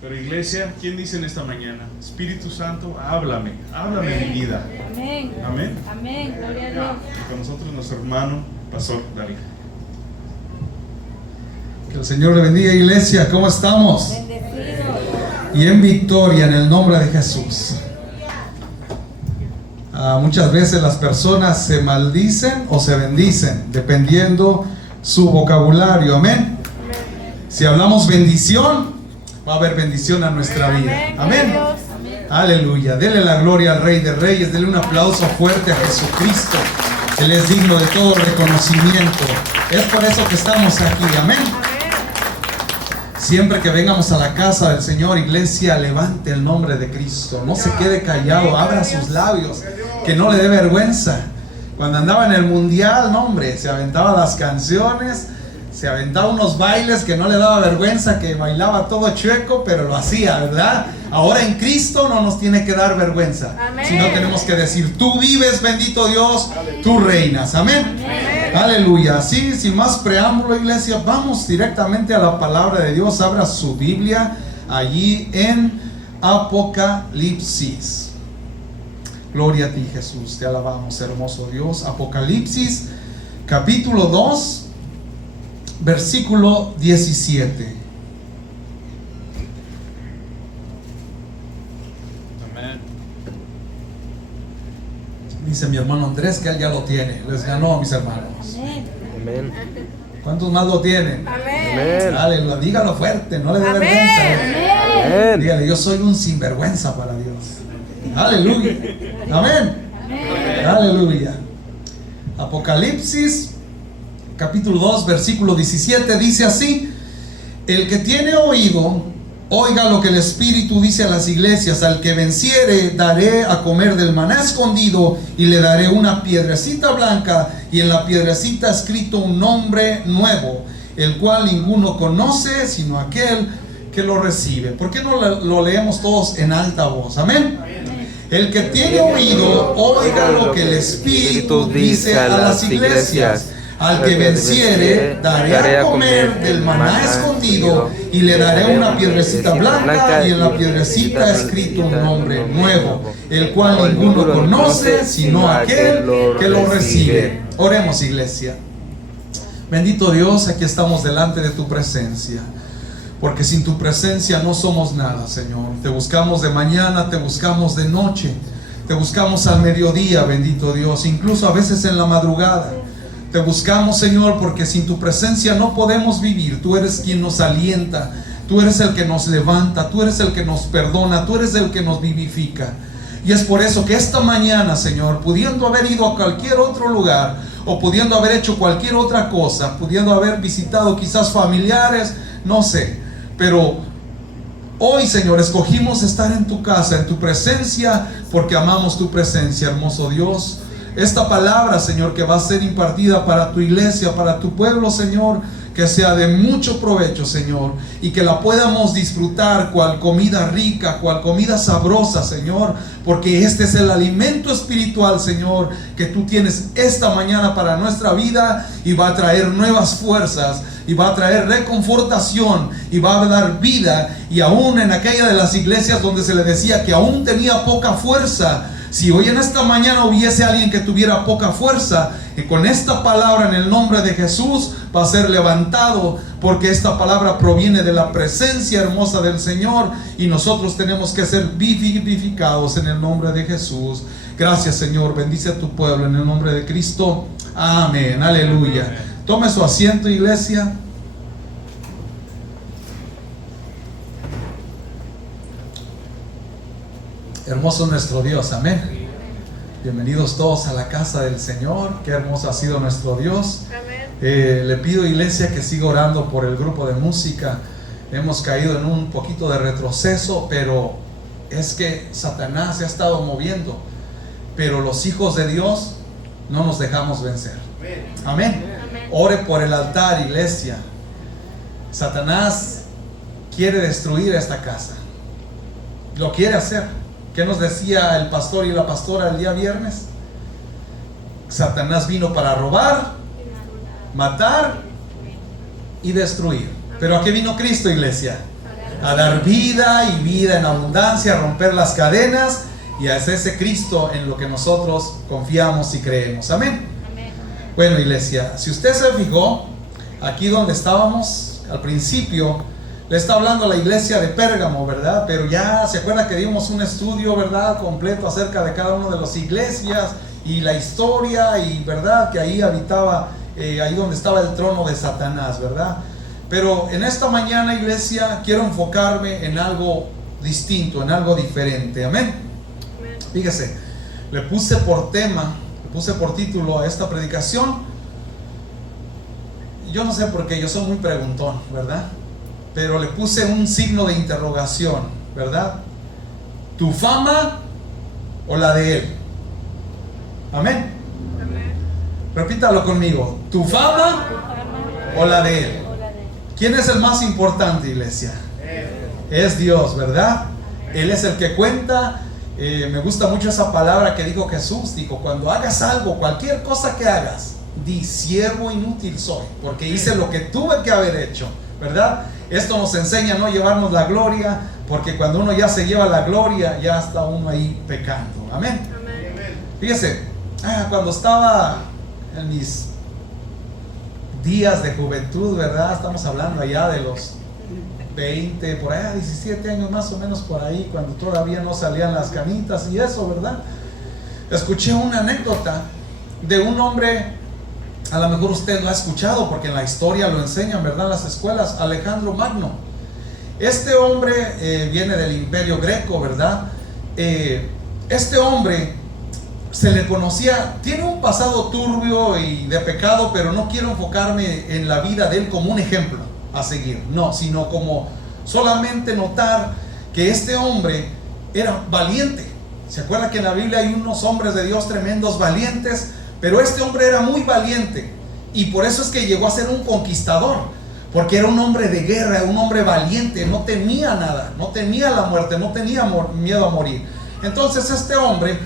Pero iglesia, ¿quién dice en esta mañana? Espíritu Santo, háblame en mi vida. Amén. Amén. Amén. Gloria a Dios. Y con nosotros nuestro hermano, Pastor Darío. Que el Señor le bendiga, iglesia. ¿Cómo estamos? Bendecido. Y en victoria en el nombre de Jesús. Muchas veces las personas se maldicen o se bendicen dependiendo su vocabulario. Amén. Si hablamos bendición, va a haber bendición a nuestra vida. Amén. Aleluya. Dele la gloria al Rey de Reyes. Dele un aplauso fuerte a Jesucristo. Él es digno de todo reconocimiento. Es por eso que estamos aquí. Amén. Siempre que vengamos a la casa del Señor, iglesia, levante el nombre de Cristo. No se quede callado, abra sus labios, que no le dé vergüenza. Cuando andaba en el mundial, no, hombre, se aventaba las canciones, se aventaba unos bailes que no le daba vergüenza, que bailaba todo chueco, pero lo hacía, ¿verdad? Ahora en Cristo no nos tiene que dar vergüenza, sino tenemos que decir: tú vives, bendito Dios, tú reinas. Amén. Aleluya. Así, sin más preámbulo, iglesia, vamos directamente a la palabra de Dios. Abra su Biblia allí en Apocalipsis. Gloria a ti, Jesús, te alabamos, hermoso Dios. Apocalipsis capítulo 2, versículo 17. Amén. Dice mi hermano Andrés que él ya lo tiene. Les ganó, mis hermanos. Amén. ¿Cuántos más lo tienen? Amén. Aleluya, dígalo fuerte, no le dé vergüenza. Amén. Dígale: yo soy un sinvergüenza para Dios. Aleluya. Amén. Aleluya. Apocalipsis capítulo 2, versículo 17 dice así: el que tiene oído, oiga lo que el Espíritu dice a las iglesias. Al que venciere, daré a comer del maná escondido, y le daré una piedrecita blanca, y en la piedrecita escrito un nombre nuevo, el cual ninguno conoce sino aquel que lo recibe. ¿Por qué no lo leemos todos en alta voz? Amén. El que tiene oído, oiga lo que el Espíritu dice a las iglesias. Al que venciere, daré a comer del maná escondido, y le daré una piedrecita blanca, y en la piedrecita escrito un nombre nuevo, el cual ninguno conoce sino aquel que lo recibe. Oremos, iglesia. Bendito Dios, aquí estamos delante de tu presencia, porque sin tu presencia no somos nada, Señor. Te buscamos de mañana, te buscamos de noche, te buscamos al mediodía, bendito Dios, incluso a veces en la madrugada. Te buscamos, Señor, porque sin tu presencia no podemos vivir. Tú eres quien nos alienta, tú eres el que nos levanta, tú eres el que nos perdona, tú eres el que nos vivifica. Y es por eso que esta mañana, Señor, pudiendo haber ido a cualquier otro lugar, o pudiendo haber hecho cualquier otra cosa, pudiendo haber visitado quizás familiares, no sé, pero hoy, Señor, escogimos estar en tu casa, en tu presencia, porque amamos tu presencia, hermoso Dios. Esta palabra, Señor, que va a ser impartida para tu iglesia, para tu pueblo, Señor, que sea de mucho provecho, Señor, y que la podamos disfrutar cual comida rica, cual comida sabrosa, Señor, porque este es el alimento espiritual, Señor, que tú tienes esta mañana para nuestra vida, y va a traer nuevas fuerzas, y va a traer reconfortación, y va a dar vida. Y aún en aquella de las iglesias donde se le decía que aún tenía poca fuerza, si hoy en esta mañana hubiese alguien que tuviera poca fuerza, y con esta palabra en el nombre de Jesús va a ser levantado, porque esta palabra proviene de la presencia hermosa del Señor, y nosotros tenemos que ser vivificados en el nombre de Jesús. Gracias, Señor. Bendice a tu pueblo en el nombre de Cristo. Amén. Aleluya. Tome su asiento, iglesia. Hermoso nuestro Dios, amén. Bienvenidos todos a la casa del Señor. Qué hermoso ha sido nuestro Dios. Le pido, iglesia, que siga orando por el grupo de música. Hemos caído en un poquito de retroceso, pero es que Satanás se ha estado moviendo, pero los hijos de Dios no nos dejamos vencer. Amén. Ore por el altar, iglesia. Satanás quiere destruir esta casa, lo quiere hacer. ¿Qué nos decía el pastor y la pastora el día viernes? Satanás vino para robar, matar y destruir. ¿Pero a qué vino Cristo, iglesia? a dar vida y vida en abundancia, a romper las cadenas y a ese Cristo en lo que nosotros confiamos y creemos. Amén. Bueno, iglesia, si usted se fijó, aquí donde estábamos al principio, le está hablando a la iglesia de Pérgamo, ¿verdad? Pero ya se acuerda que dimos un estudio, ¿verdad?, completo acerca de cada una de las iglesias y la historia, y ¿verdad?, que ahí habitaba, ahí donde estaba el trono de Satanás, ¿verdad? Pero en esta mañana, iglesia, quiero enfocarme en algo distinto, en algo diferente. Amén. Fíjese, le puse por tema, le puse por título a esta predicación. Yo no sé por qué, yo soy muy preguntón, ¿verdad? Pero le puse un signo de interrogación, ¿verdad? ¿Tu fama o la de él? Amén. Repítalo conmigo. ¿Tu fama o la de él? ¿Quién es el más importante, iglesia? Es Dios, ¿verdad? Él es el que cuenta. Me gusta mucho esa palabra que dijo Jesús. Dijo, cuando hagas algo, cualquier cosa que hagas, di, siervo inútil soy, porque hice lo que tuve que haber hecho, ¿verdad? Esto nos enseña a no llevarnos la gloria, porque cuando uno ya se lleva la gloria, ya está uno ahí pecando. Amén. Fíjese, cuando estaba en mis días de juventud, ¿verdad? Estamos hablando allá de los 20, por allá 17 años más o menos, por ahí, cuando todavía no salían las canitas y eso, ¿verdad? Escuché una anécdota de un hombre, a lo mejor usted lo ha escuchado porque en la historia lo enseñan, ¿verdad?, en las escuelas, Alejandro Magno. Este hombre viene del Imperio Greco, ¿verdad? Este hombre se le conocía, tiene un pasado turbio y de pecado, pero no quiero enfocarme en la vida de él como un ejemplo a seguir, no, sino como solamente notar que este hombre era valiente. ¿Se acuerda que en la Biblia hay unos hombres de Dios tremendos valientes? Pero este hombre era muy valiente, y por eso es que llegó a ser un conquistador, porque era un hombre de guerra, un hombre valiente, no temía nada, no temía la muerte, no tenía miedo a morir. Entonces este hombre,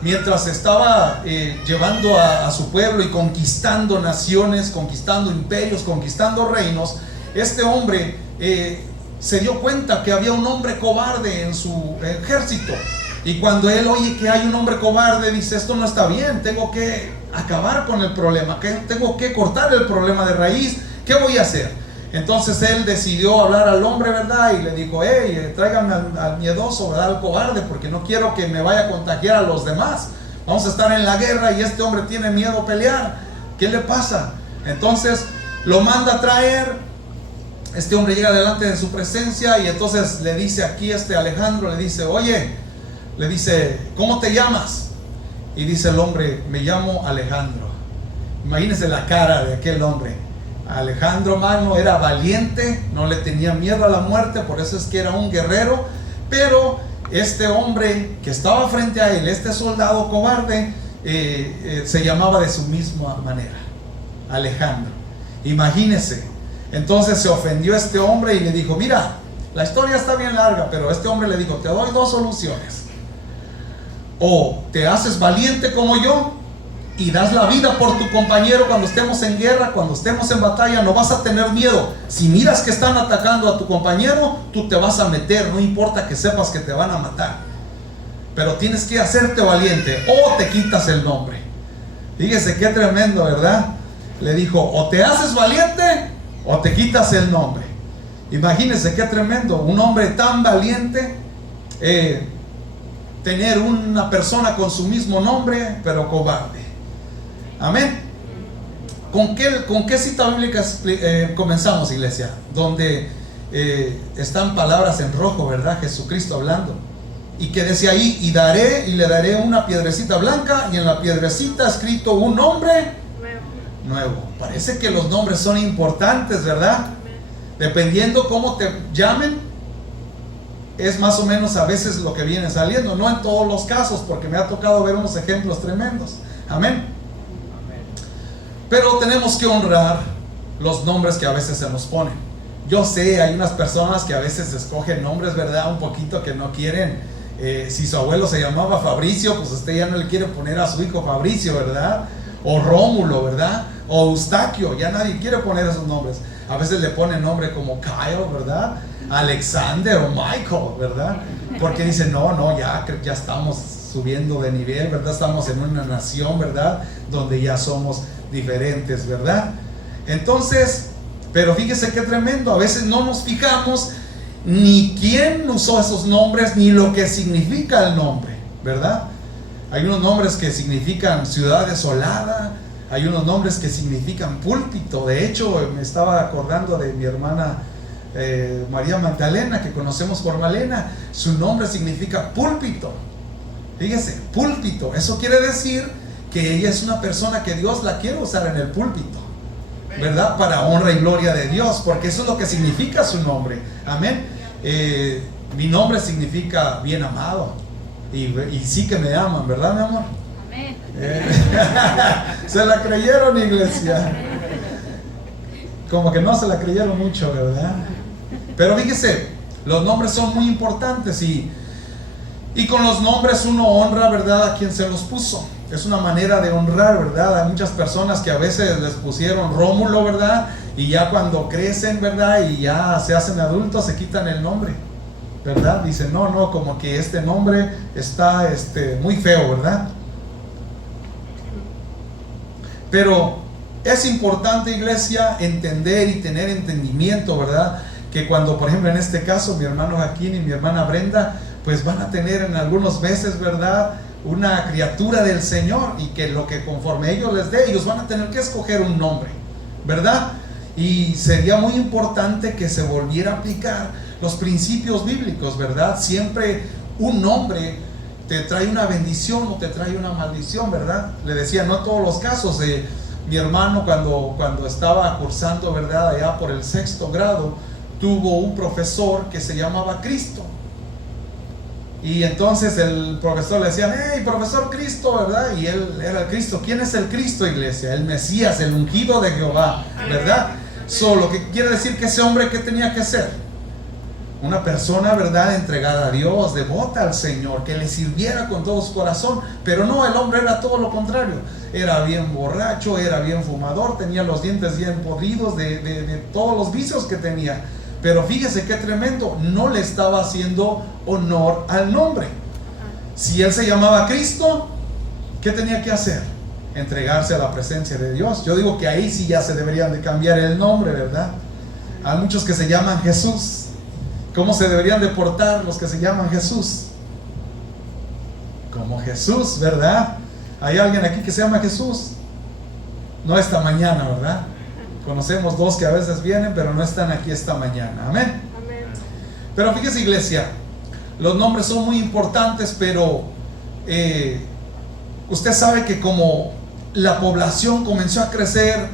mientras estaba llevando a su pueblo y conquistando naciones, conquistando imperios, conquistando reinos, este hombre se dio cuenta que había un hombre cobarde en su ejército. Y cuando él oye que hay un hombre cobarde, dice, esto no está bien, tengo que acabar con el problema, tengo que cortar el problema de raíz, ¿qué voy a hacer? Entonces él decidió hablar al hombre, ¿verdad? Y le dijo, hey, tráigame al miedoso, ¿verdad?, al cobarde, porque no quiero que me vaya a contagiar a los demás. Vamos a estar en la guerra y este hombre tiene miedo a pelear. ¿Qué le pasa? Entonces lo manda a traer. Este hombre llega delante de su presencia y entonces le dice aquí Alejandro, le dice, oye, le dice, ¿cómo te llamas? Y dice el hombre, me llamo Alejandro. Imagínense la cara de aquel hombre. Alejandro Magno era valiente, no le tenía miedo a la muerte, por eso es que era un guerrero. Pero este hombre que estaba frente a él, este soldado cobarde, se llamaba de su misma manera, Alejandro. Imagínense. Entonces se ofendió este hombre y le dijo, mira, la historia está bien larga, pero este hombre le dijo, te doy dos soluciones. O te haces valiente como yo y das la vida por tu compañero cuando estemos en guerra, cuando estemos en batalla, no vas a tener miedo. Si miras que están atacando a tu compañero, tú te vas a meter, no importa que sepas que te van a matar. Pero tienes que hacerte valiente o te quitas el nombre. Fíjese qué tremendo, ¿verdad? Le dijo, o te haces valiente o te quitas el nombre. Imagínense qué tremendo, un hombre tan valiente, tener una persona con su mismo nombre, pero cobarde. Amén. ¿Con qué cita bíblica comenzamos, iglesia? Donde están palabras en rojo, ¿verdad? Jesucristo hablando. Y que decía ahí, y le daré una piedrecita blanca, y en la piedrecita escrito un nombre nuevo. Parece que los nombres son importantes, ¿verdad? Dependiendo cómo te llamen, es más o menos a veces lo que viene saliendo. No en todos los casos, porque me ha tocado ver unos ejemplos tremendos. Amén. Pero tenemos que honrar los nombres que a veces se nos ponen. Yo sé, hay unas personas que a veces escogen nombres, ¿verdad?, un poquito que no quieren. Si su abuelo se llamaba Fabricio, pues usted ya no le quiere poner a su hijo Fabricio, ¿verdad? O Rómulo, ¿verdad? O Eustaquio, ya nadie quiere poner esos nombres. A veces le ponen nombre como Kyle, ¿verdad? Alexander o Michael, ¿verdad? Porque dicen, no, ya estamos subiendo de nivel, ¿verdad? Estamos en una nación, ¿verdad? Donde ya somos diferentes, ¿verdad? Entonces, pero fíjese qué tremendo, a veces no nos fijamos ni quién usó esos nombres, ni lo que significa el nombre, ¿verdad? Hay unos nombres que significan ciudad desolada, hay unos nombres que significan púlpito. De hecho, me estaba acordando de mi hermana María Magdalena, que conocemos por Malena. Su nombre significa púlpito. Fíjese, púlpito. Eso quiere decir que ella es una persona que Dios la quiere usar en el púlpito, ¿verdad? Para honra y gloria de Dios, porque eso es lo que significa su nombre. Amén. Mi nombre significa bien amado, y sí que me aman, ¿verdad, mi amor? Amén. ¿Se la creyeron, iglesia? Como que no se la creyeron mucho, ¿verdad? Pero fíjese, los nombres son muy importantes, y con los nombres uno honra, ¿verdad?, a quien se los puso. Es una manera de honrar, ¿verdad? Hay muchas personas que a veces les pusieron Rómulo, ¿verdad? Y ya cuando crecen, ¿verdad? Y ya se hacen adultos, se quitan el nombre, ¿verdad? Dicen, no, como que este nombre está muy feo, ¿verdad? Pero es importante, iglesia, entender y tener entendimiento, ¿verdad? Que cuando, por ejemplo, en este caso, mi hermano Joaquín y mi hermana Brenda, pues van a tener en algunos meses, ¿verdad?, una criatura del Señor, y que lo que conforme ellos les dé, ellos van a tener que escoger un nombre, ¿verdad? Y sería muy importante que se volviera a aplicar los principios bíblicos, ¿verdad? Siempre un nombre te trae una bendición o te trae una maldición, ¿verdad? Le decía, no todos los casos. Mi hermano cuando estaba cursando, ¿verdad?, allá por el 6º grado, tuvo un profesor que se llamaba Cristo. Y entonces el profesor le decía, hey, profesor Cristo, ¿verdad? Y él era el Cristo. ¿Quién es el Cristo, iglesia? El Mesías, el ungido de Jehová, ¿verdad? Lo que quiere decir que ese hombre, ¿qué tenía que ser? Una persona, ¿verdad?, entregada a Dios, devota al Señor, que le sirviera con todo su corazón. Pero no, el hombre era todo lo contrario. Era bien borracho, era bien fumador, tenía los dientes bien podridos de todos los vicios que tenía. Pero fíjese qué tremendo, no le estaba haciendo honor al nombre. Si él se llamaba Cristo, ¿qué tenía que hacer? Entregarse a la presencia de Dios. Yo digo que ahí sí ya se deberían de cambiar el nombre, ¿verdad? Hay muchos que se llaman Jesús. ¿Cómo se deberían de portar los que se llaman Jesús? Como Jesús, ¿verdad? ¿Hay alguien aquí que se llama Jesús? No esta mañana, ¿verdad? Conocemos dos que a veces vienen, pero no están aquí esta mañana. Amén. Amén. Pero fíjese, iglesia, los nombres son muy importantes, pero usted sabe que como la población comenzó a crecer,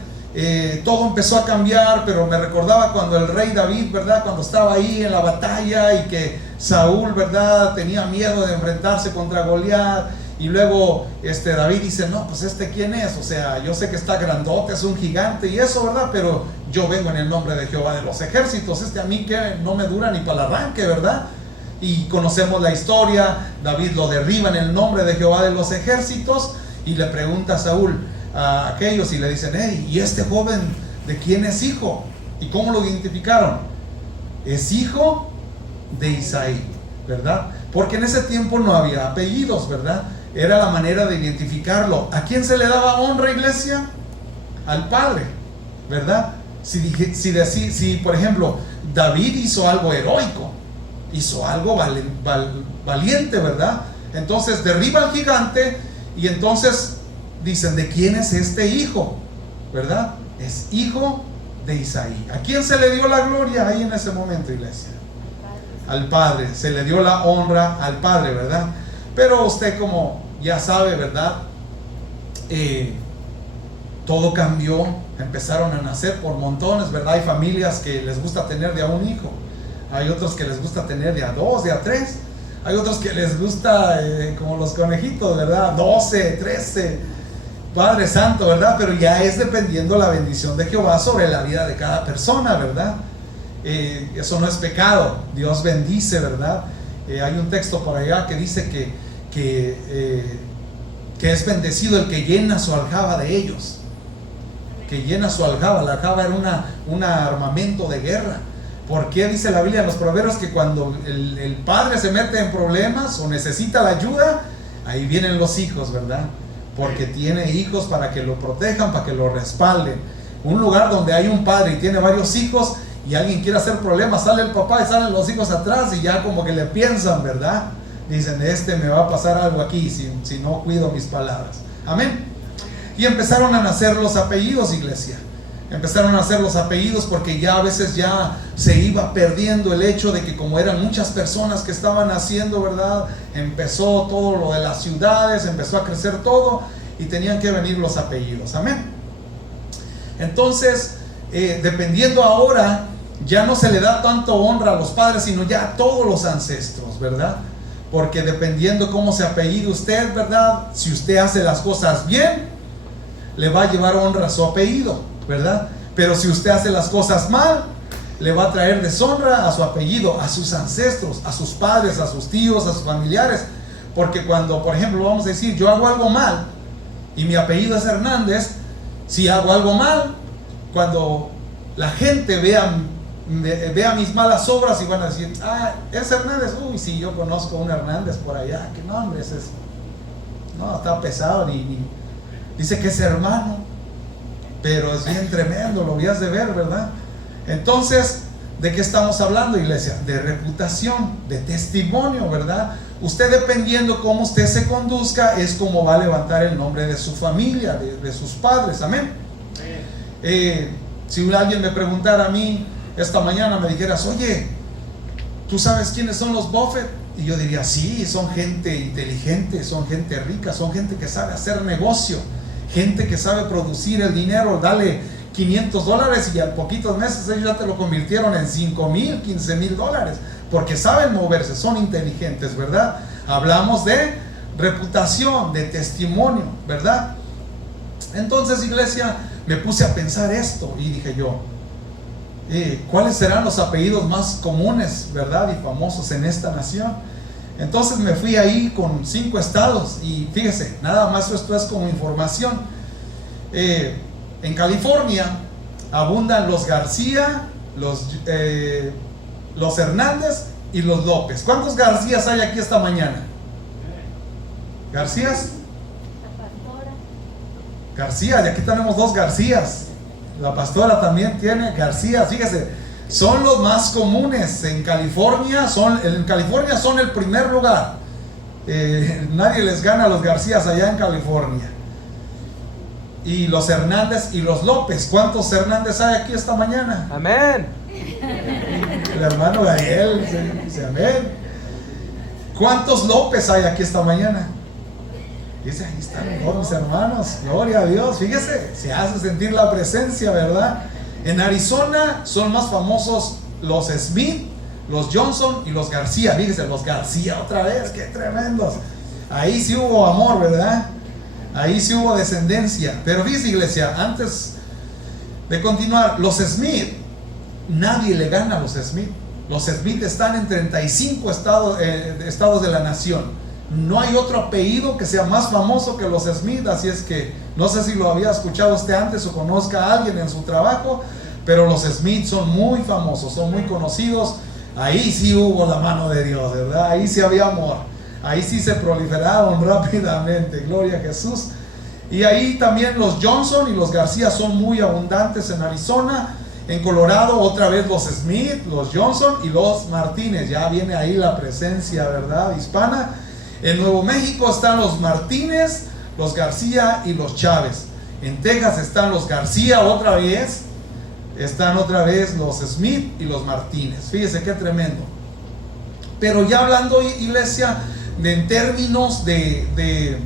todo empezó a cambiar. Pero me recordaba cuando el rey David, ¿verdad?, cuando estaba ahí en la batalla, y que Saúl, ¿verdad?, tenía miedo de enfrentarse contra Goliat. Y luego David dice, no, pues ¿quién es? O sea, yo sé que está grandote, es un gigante y eso, ¿verdad? Pero yo vengo en el nombre de Jehová de los ejércitos. A mí que no me dura ni para el arranque, ¿verdad? Y conocemos la historia. David lo derriba en el nombre de Jehová de los ejércitos, y le pregunta a Saúl a aquellos, y le dicen, hey, ¿y este joven de quién es hijo? ¿Y cómo lo identificaron? Es hijo de Isaí, ¿verdad? Porque en ese tiempo no había apellidos, ¿verdad? Era la manera de identificarlo. ¿A quién se le daba honra, iglesia? Al Padre, ¿verdad? Si por ejemplo, David hizo algo heroico, hizo algo valiente, ¿verdad? Entonces derriba al gigante, y entonces dicen, ¿de quién es este hijo? ¿Verdad? Es hijo de Isaí. ¿A quién se le dio la gloria ahí en ese momento, iglesia? Al Padre. Se le dio la honra al Padre, ¿verdad? Pero usted, como ya sabe, ¿verdad?, todo cambió. Empezaron a nacer por montones, ¿verdad? Hay familias que les gusta tener de a un hijo, hay otros que les gusta tener de a dos, de a tres, hay otros que les gusta como los conejitos, ¿verdad? 12, 13, Padre Santo, ¿verdad? Pero ya es dependiendo la bendición de Jehová sobre la vida de cada persona, ¿verdad? Eso no es pecado, Dios bendice, ¿verdad? Hay un texto por allá que dice que es bendecido el que llena su aljaba de ellos, que llena su aljaba. La aljaba era un armamento de guerra. ¿Por qué dice la Biblia en los Proverbios que cuando el padre se mete en problemas o necesita la ayuda, ahí vienen los hijos, ¿verdad? Porque tiene hijos para que lo protejan, para que lo respalden. Un lugar donde hay un padre y tiene varios hijos y alguien quiere hacer problemas, sale el papá y salen los hijos atrás y ya como que le piensan, ¿verdad? Dicen, me va a pasar algo aquí si no cuido mis palabras. Amén. Y empezaron a nacer los apellidos, iglesia. Empezaron a nacer los apellidos porque ya a veces ya se iba perdiendo el hecho de que como eran muchas personas que estaban naciendo, ¿verdad? Empezó todo lo de las ciudades, empezó a crecer todo y tenían que venir los apellidos. Amén. Entonces, dependiendo ahora, ya no se le da tanto honra a los padres, sino ya a todos los ancestros, ¿verdad? Porque dependiendo cómo se apellide usted, ¿verdad? Si usted hace las cosas bien, le va a llevar honra a su apellido, ¿verdad? Pero si usted hace las cosas mal, le va a traer deshonra a su apellido, a sus ancestros, a sus padres, a sus tíos, a sus familiares. Porque cuando, por ejemplo, vamos a decir, yo hago algo mal y mi apellido es Hernández, si hago algo mal, cuando la gente vea mis malas obras y van a decir, es Hernández, uy, sí, yo conozco un Hernández por allá, que no, hombre, ese es, no, está pesado, dice que es hermano, pero es bien tremendo, lo habías de ver, ¿verdad? Entonces, ¿de qué estamos hablando, iglesia? De reputación, de testimonio, ¿verdad? Usted, dependiendo cómo usted se conduzca, es como va a levantar el nombre de su familia, de sus padres. Amén. Si alguien me preguntara a mí esta mañana, me dijeras, oye, ¿tú sabes quiénes son los Buffett? Y yo diría, sí, son gente inteligente, son gente rica, son gente que sabe hacer negocio, gente que sabe producir el dinero. Dale $500 y a poquitos meses ellos ya te lo convirtieron en $5,000, $15,000, porque saben moverse, son inteligentes, ¿verdad? Hablamos de reputación, de testimonio, ¿verdad? Entonces, iglesia, me puse a pensar esto y dije yo, ¿cuáles serán los apellidos más comunes, verdad, y famosos en esta nación? Entonces me fui ahí con 5 estados y fíjese, nada más esto es como información. En California abundan los García, los Hernández y los López. ¿Cuántos Garcías hay aquí esta mañana? ¿Garcías? García, y aquí tenemos 2 Garcías. La pastora también tiene García. Fíjese, son los más comunes en California. Son el primer lugar. Nadie les gana a los Garcías allá en California. Y los Hernández y los López. ¿Cuántos Hernández hay aquí esta mañana? Amén. El hermano Gabriel dice amén. ¿Cuántos López hay aquí esta mañana? Dice, ahí están todos mis hermanos, gloria a Dios. Fíjese, se hace sentir la presencia, ¿verdad? En Arizona son más famosos los Smith, los Johnson y los García. Fíjese, los García otra vez, qué tremendos. Ahí sí hubo amor, ¿verdad? Ahí sí hubo descendencia. Pero fíjese, iglesia, antes de continuar, los Smith, nadie le gana a los Smith. Los Smith están en 35 estados de la nación. No hay otro apellido que sea más famoso que los Smith, así es que no sé si lo había escuchado usted antes o conozca a alguien en su trabajo, pero los Smith son muy famosos, son muy conocidos. Ahí sí hubo la mano de Dios, ¿verdad? Ahí sí había amor, ahí sí se proliferaron rápidamente, gloria a Jesús. Y ahí también los Johnson y los García son muy abundantes en Arizona. En Colorado otra vez los Smith, los Johnson y los Martínez, ya viene ahí la presencia, ¿verdad?, hispana. En Nuevo México están los Martínez, los García y los Chávez. En Texas están los García otra vez. Están otra vez los Smith y los Martínez. Fíjese qué tremendo. Pero ya hablando, iglesia, en términos de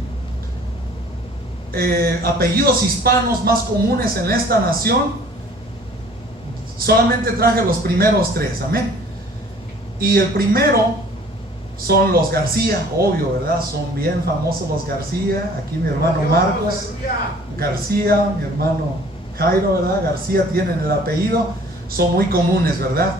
apellidos hispanos más comunes en esta nación, solamente traje los primeros 3. Amén. Y el primero son los García, obvio, ¿verdad? Son bien famosos los García. Aquí mi hermano Marcos García, mi hermano Jairo, ¿verdad? García tienen el apellido, son muy comunes, ¿verdad?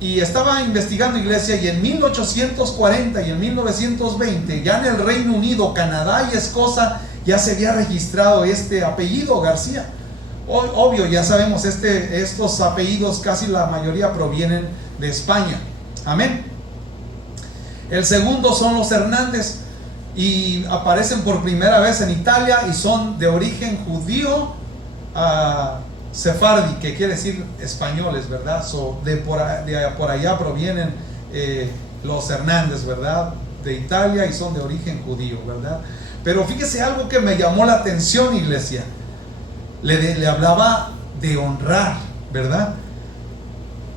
Y estaba investigando, iglesia, y en 1840 y en 1920, ya en el Reino Unido, Canadá y Escocia, ya se había registrado este apellido García. Obvio, ya sabemos, estos apellidos casi la mayoría provienen de España. Amén. El segundo son los Hernández, y aparecen por primera vez en Italia y son de origen judío sefardi, que quiere decir españoles, ¿verdad? De por allá provienen los Hernández, ¿verdad? De Italia, y son de origen judío, ¿verdad? Pero fíjese algo que me llamó la atención, iglesia. Le hablaba de honrar, ¿verdad?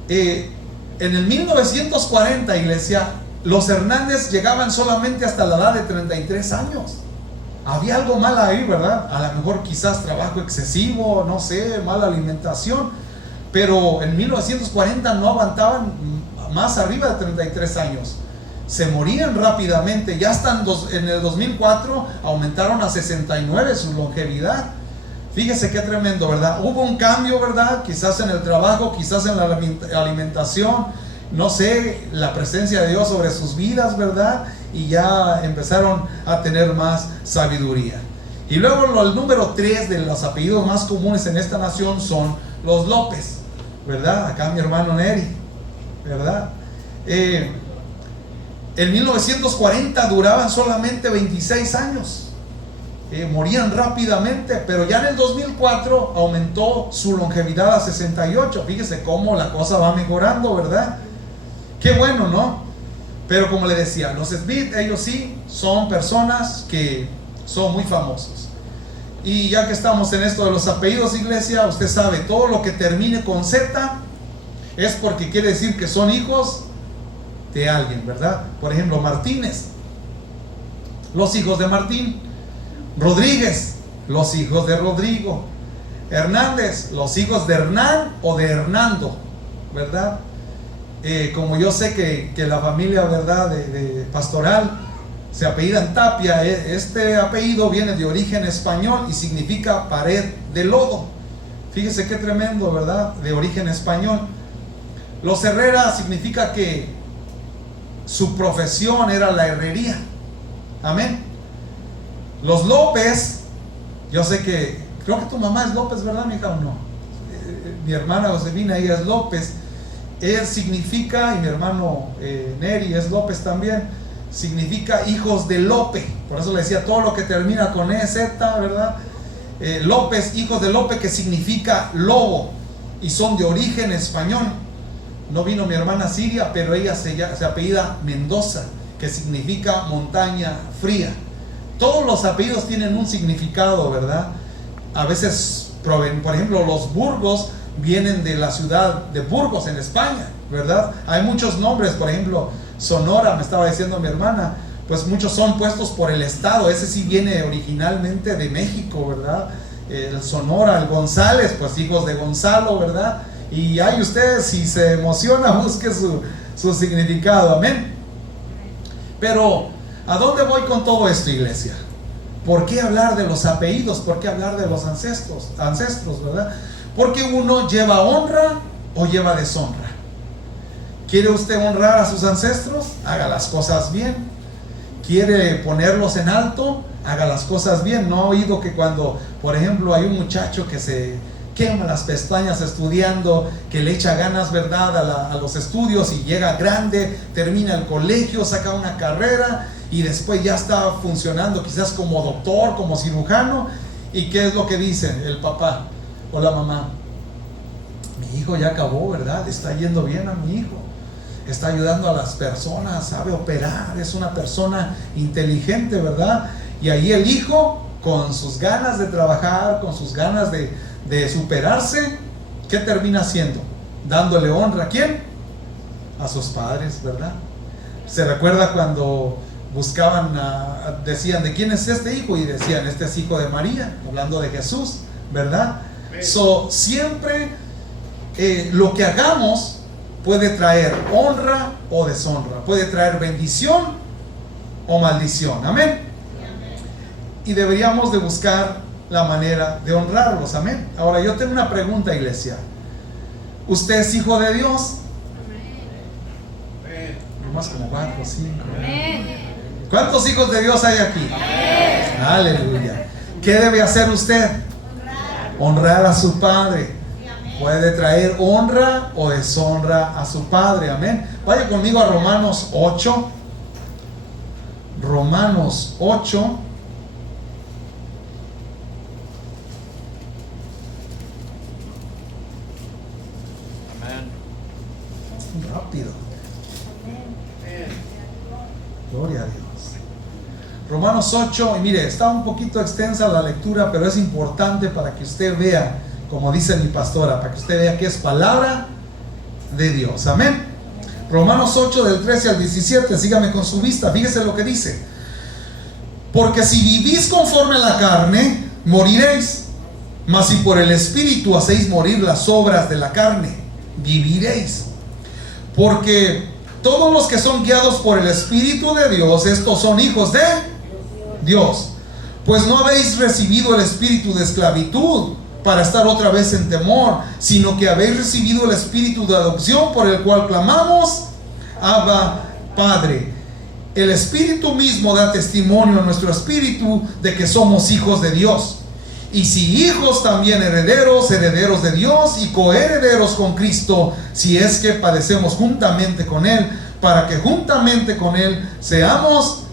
En el 1940, iglesia, los Hernández llegaban solamente hasta la edad de 33 años. Había algo mal ahí, ¿verdad? A lo mejor quizás trabajo excesivo, no sé, mala alimentación. Pero en 1940 no aguantaban más arriba de 33 años. Se morían rápidamente. Ya hasta en el 2004 aumentaron a 69 su longevidad. Fíjese qué tremendo, ¿verdad? Hubo un cambio, ¿verdad? Quizás en el trabajo, quizás en la alimentación, no sé, la presencia de Dios sobre sus vidas, ¿verdad? Y ya empezaron a tener más sabiduría. Y luego el número 3 de los apellidos más comunes en esta nación son los López, ¿verdad? Acá mi hermano Neri, ¿verdad? En 1940 duraban solamente 26 años. Morían rápidamente, pero ya en el 2004 aumentó su longevidad a 68. Fíjese cómo la cosa va mejorando, ¿verdad? Qué bueno, ¿no? Pero como le decía, los Smith, ellos sí son personas que son muy famosos. Y ya que estamos en esto de los apellidos, iglesia, usted sabe, todo lo que termine con Z es porque quiere decir que son hijos de alguien, ¿verdad? Por ejemplo, Martínez, los hijos de Martín. Rodríguez, los hijos de Rodrigo. Hernández, los hijos de Hernán o de Hernando, ¿verdad? Como yo sé que la familia, ¿verdad?, de pastoral se apellidan Tapia. Este apellido viene de origen español y significa pared de lodo. Fíjese qué tremendo, ¿verdad? De origen español. Los Herrera significa que su profesión era la herrería. Amén. Los López, yo sé que, creo que tu mamá es López, ¿verdad, mi hija, o no? Mi hermana Josefina, ella es López. Él significa, y mi hermano Neri es López también, significa hijos de Lope. Por eso le decía, todo lo que termina con EZ, ¿verdad? López, hijos de Lope, que significa lobo, y son de origen español. No vino mi hermana Siria, pero ella se apellida Mendoza, que significa montaña fría. Todos los apellidos tienen un significado, ¿verdad? A veces, por ejemplo, los Burgos vienen de la ciudad de Burgos, en España, ¿verdad? Hay muchos nombres, por ejemplo, Sonora, me estaba diciendo mi hermana, pues muchos son puestos por el estado. Ese sí viene originalmente de México, ¿verdad? El Sonora, el González, pues hijos de Gonzalo, ¿verdad? Y ahí usted, si se emociona, busque su significado, amén. Pero ¿a dónde voy con todo esto, iglesia? ¿Por qué hablar de los apellidos? ¿Por qué hablar de los ancestros, verdad? Porque uno lleva honra o lleva deshonra. ¿Quiere usted honrar a sus ancestros? Haga las cosas bien. ¿Quiere ponerlos en alto? Haga las cosas bien. ¿No ha oído que cuando, por ejemplo, hay un muchacho que se quema las pestañas estudiando, que le echa ganas, ¿verdad?, a los estudios, y llega grande, termina el colegio, saca una carrera y después ya está funcionando quizás como doctor, como cirujano? ¿Y qué es lo que dice el papá o la mamá? Mi hijo ya acabó, ¿verdad? Está yendo bien a mi hijo, está ayudando a las personas, sabe operar, es una persona inteligente, ¿verdad? Y ahí el hijo, con sus ganas de trabajar, con sus ganas de superarse, ¿qué termina haciendo? Dándole honra. ¿A quién? A sus padres, ¿verdad? Se recuerda cuando buscaban, decían, ¿de quién es este hijo? Y decían, este es hijo de María, hablando de Jesús, ¿verdad? Siempre lo que hagamos puede traer honra o deshonra, puede traer bendición o maldición, amén. Y deberíamos de buscar la manera de honrarlos, amén. Ahora yo tengo una pregunta, iglesia. ¿Usted es hijo de Dios? Amén. Más como 4 o 5. ¿Cuántos hijos de Dios hay aquí? Amén. Aleluya. ¿Qué debe hacer usted? Honrar a su padre puede traer honra o deshonra a su padre. Amén. Vaya conmigo a Romanos 8. Romanos 8. Rápido. Gloria a Dios. Romanos 8, y mire, está un poquito extensa la lectura, pero es importante para que usted vea, como dice mi pastora, para que usted vea que es palabra de Dios. Amén. Romanos 8 del 13 al 17, sígame con su vista, fíjese lo que dice. Porque si vivís conforme a la carne, moriréis, mas si por el Espíritu hacéis morir las obras de la carne, viviréis. Porque todos los que son guiados por el Espíritu de Dios, estos son hijos de Dios. Pues no habéis recibido el espíritu de esclavitud para estar otra vez en temor, sino que habéis recibido el espíritu de adopción, por el cual clamamos, Abba, Padre. El Espíritu mismo da testimonio a nuestro espíritu de que somos hijos de Dios. Y si hijos, también herederos, herederos de Dios y coherederos con Cristo, si es que padecemos juntamente con Él, para que juntamente con Él seamos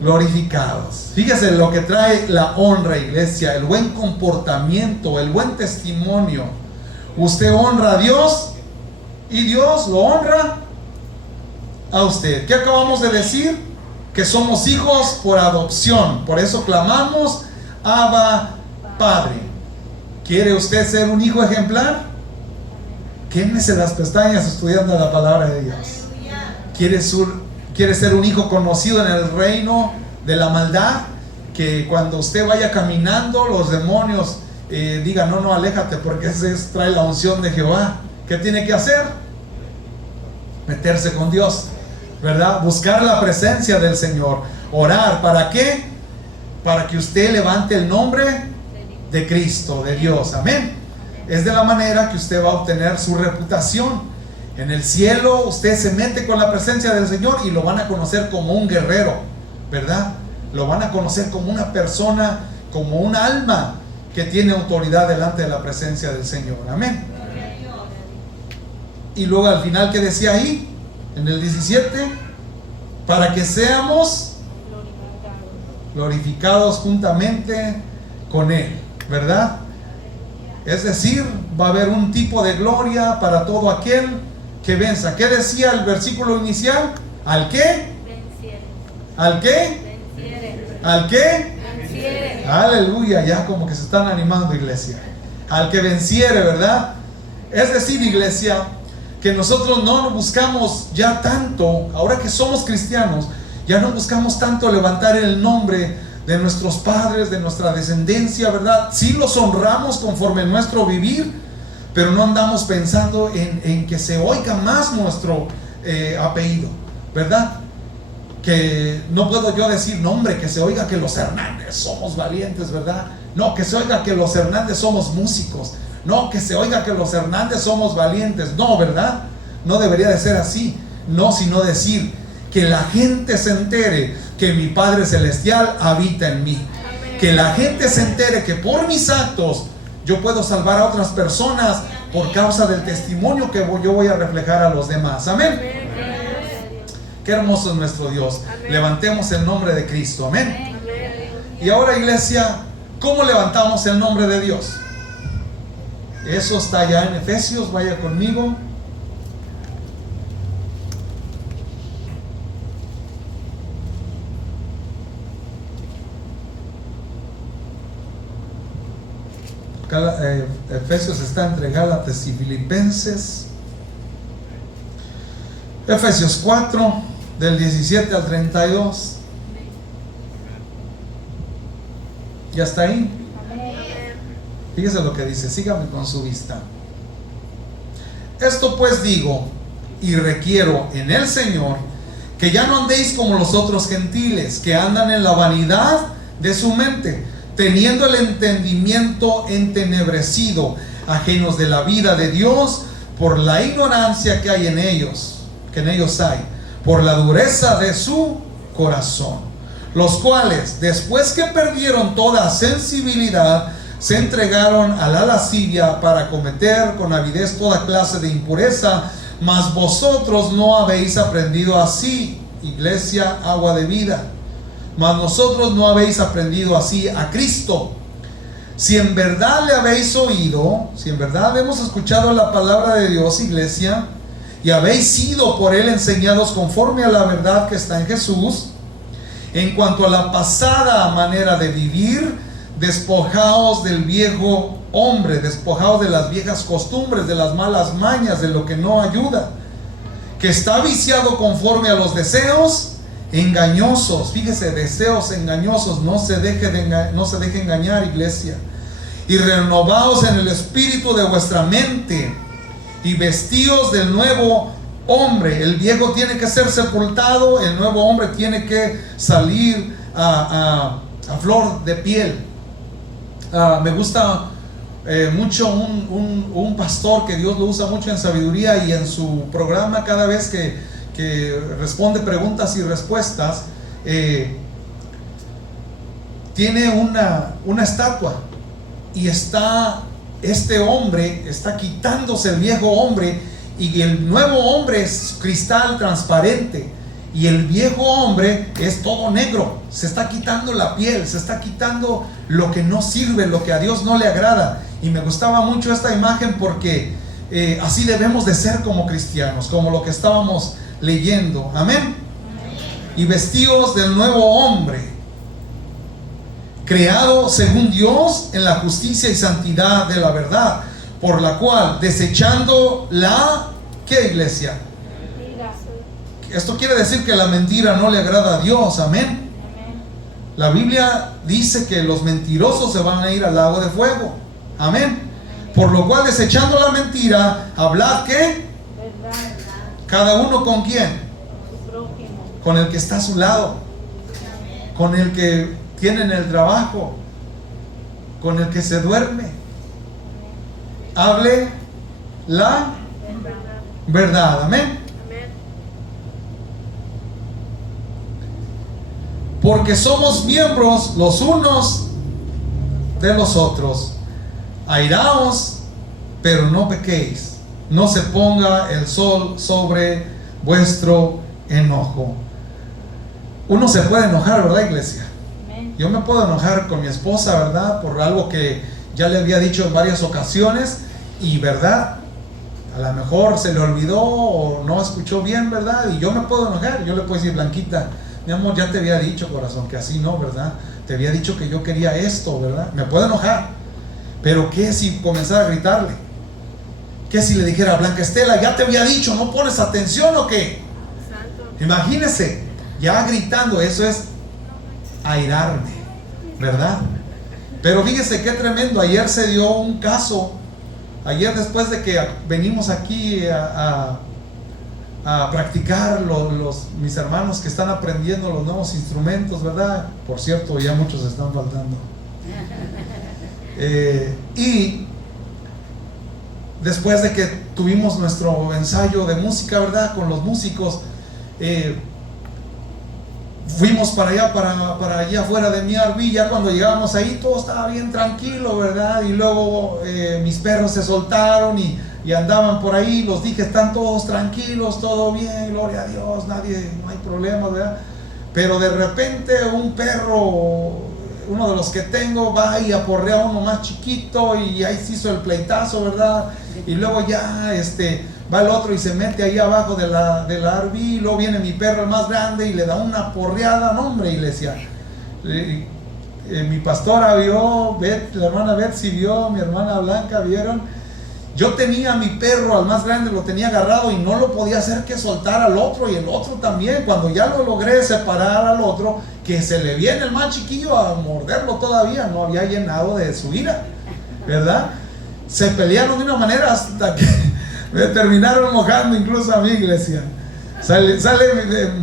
glorificados. Fíjese lo que trae la honra, iglesia, el buen comportamiento, el buen testimonio. Usted honra a Dios y Dios lo honra a usted. ¿Qué acabamos de decir? Que somos hijos por adopción. Por eso clamamos, Abba, Padre. ¿Quiere usted ser un hijo ejemplar? Quémese las pestañas estudiando la palabra de Dios. ¿Quiere ser un hijo conocido en el reino de la maldad? Que cuando usted vaya caminando, los demonios digan, no, aléjate, porque ese trae la unción de Jehová. ¿Qué tiene que hacer? Meterse con Dios, ¿verdad? Buscar la presencia del Señor. Orar. ¿Para qué? Para que usted levante el nombre de Cristo, de Dios. Amén. Es de la manera que usted va a obtener su reputación. En el cielo usted se mete con la presencia del Señor y lo van a conocer como un guerrero, ¿verdad? Lo van a conocer como una persona, como un alma que tiene autoridad delante de la presencia del Señor. Amén. Y luego al final, ¿qué decía ahí? En el 17, para que seamos glorificados juntamente con Él, ¿verdad? Es decir, va a haber un tipo de gloria para todo aquel que venza. ¿Qué decía el versículo inicial? ¿Al qué? Venciere. ¿Al qué? Venciere. ¿Al qué? Venciere. Aleluya, ya como que se están animando, iglesia. Al que venciere, ¿verdad? Es decir, iglesia, que nosotros no buscamos ya tanto, ahora que somos cristianos, ya no buscamos tanto levantar el nombre de nuestros padres, de nuestra descendencia, ¿verdad? Sí los honramos conforme nuestro vivir, pero no andamos pensando en que se oiga más nuestro apellido, ¿verdad? Que no puedo yo decir, no hombre, que se oiga que los Hernández somos valientes, ¿verdad? No, que se oiga que los Hernández somos músicos. No, que se oiga que los Hernández somos valientes. No, ¿verdad? No debería de ser así. No, sino decir que la gente se entere que mi Padre Celestial habita en mí. Que la gente se entere que por mis actos yo puedo salvar a otras personas por causa del testimonio que yo voy a reflejar a los demás. Amén. Qué hermoso es nuestro Dios. Levantemos el nombre de Cristo. Amén. Y ahora, iglesia, ¿cómo levantamos el nombre de Dios? Eso está ya en Efesios. Vaya conmigo. Efesios está entre Gálatas y Filipenses. Efesios 4 del 17 al 32. ¿Ya está ahí? Fíjese lo que dice, sígame con su vista. Esto pues digo y requiero en el Señor, que ya no andéis como los otros gentiles, que andan en la vanidad de su mente, teniendo el entendimiento entenebrecido, ajenos de la vida de Dios, por la ignorancia que hay en ellos, que en ellos hay, por la dureza de su corazón, los cuales, después que perdieron toda sensibilidad, se entregaron a la lascivia para cometer con avidez toda clase de impureza, mas vosotros no habéis aprendido así, iglesia, agua de vida. Mas nosotros no habéis aprendido así a Cristo. Si en verdad le habéis oído, si en verdad hemos escuchado la palabra de Dios, iglesia, y habéis sido por Él enseñados conforme a la verdad que está en Jesús, en cuanto a la pasada manera de vivir, despojaos del viejo hombre, despojaos de las viejas costumbres, de las malas mañas, de lo que no ayuda, que está viciado conforme a los deseos engañosos. Fíjese, deseos engañosos. No se deje engañar, iglesia. Y renovaos en el espíritu de vuestra mente, y vestíos del nuevo hombre. El viejo tiene que ser sepultado, el nuevo hombre tiene que salir a flor de piel. Me gusta mucho un pastor que Dios lo usa mucho en sabiduría, y en su programa, cada vez que responde preguntas y respuestas, tiene una estatua, y este hombre está quitándose el viejo hombre, y el nuevo hombre es cristal transparente, y el viejo hombre es todo negro. Se está quitando la piel, se está quitando lo que no sirve, lo que a Dios no le agrada. Y me gustaba mucho esta imagen, porque así debemos de ser como cristianos, como lo que estábamos leyendo. Amén. Y vestíos del nuevo hombre, creado según Dios en la justicia y santidad de la verdad, por la cual, desechando la, ¿qué, iglesia? Esto quiere decir que la mentira no le agrada a Dios. Amén. La Biblia dice que los mentirosos se van a ir al lago de fuego. Amén. Por lo cual, desechando la mentira, hablad, ¿qué? Cada uno con quién. Con el que está a su lado, con el que tiene en el trabajo, con el que se duerme. Hable la verdad. Amén. Porque somos miembros los unos de los otros. Airaos, pero no pequéis. No se ponga el sol sobre vuestro enojo. Uno se puede enojar, ¿verdad, iglesia? Yo me puedo enojar con mi esposa, ¿verdad? Por algo que ya le había dicho en varias ocasiones, y ¿verdad? A lo mejor se le olvidó o no escuchó bien, ¿verdad? Y yo me puedo enojar. Yo le puedo decir: Blanquita, mi amor, ya te había dicho, corazón, que así no, ¿verdad? Te había dicho que yo quería esto, ¿verdad? Me puedo enojar. Pero ¿qué si comenzara a gritarle? ¿Qué si le dijera: Blanca Estela, ya te había dicho, no pones atención o qué? Imagínese, ya gritando. Eso es airarme, ¿verdad? Pero fíjese qué tremendo. Ayer se dio un caso. Ayer, después de que venimos aquí a practicar, mis hermanos que están aprendiendo los nuevos instrumentos, ¿verdad? Por cierto, ya muchos están faltando. Y después de que tuvimos nuestro ensayo de música, ¿verdad? Con los músicos, fuimos para allá, para allá afuera de mi RV. Ya cuando llegábamos ahí, todo estaba bien tranquilo, ¿verdad? Y luego mis perros se soltaron y andaban por ahí. Los dije: están todos tranquilos, todo bien, gloria a Dios, no hay problema, ¿verdad? Pero de repente un perro, uno de los que tengo, va y aporrea a uno más chiquito, y ahí se hizo el pleitazo, ¿verdad? Y luego ya va el otro y se mete ahí abajo de la RV, y luego viene mi perro, el más grande, y le da una porreada. No, hombre, iglesia. Mi pastora vio, la hermana Betsy vio, mi hermana Blanca vieron. Yo tenía a mi perro, al más grande, lo tenía agarrado, y no lo podía hacer que soltar al otro, y el otro también. Cuando ya lo logré separar al otro, que se le viene el más chiquillo a morderlo todavía, no había llenado de su ira, ¿verdad? Se pelearon de una manera hasta que me terminaron mojando incluso a mi iglesia. Sale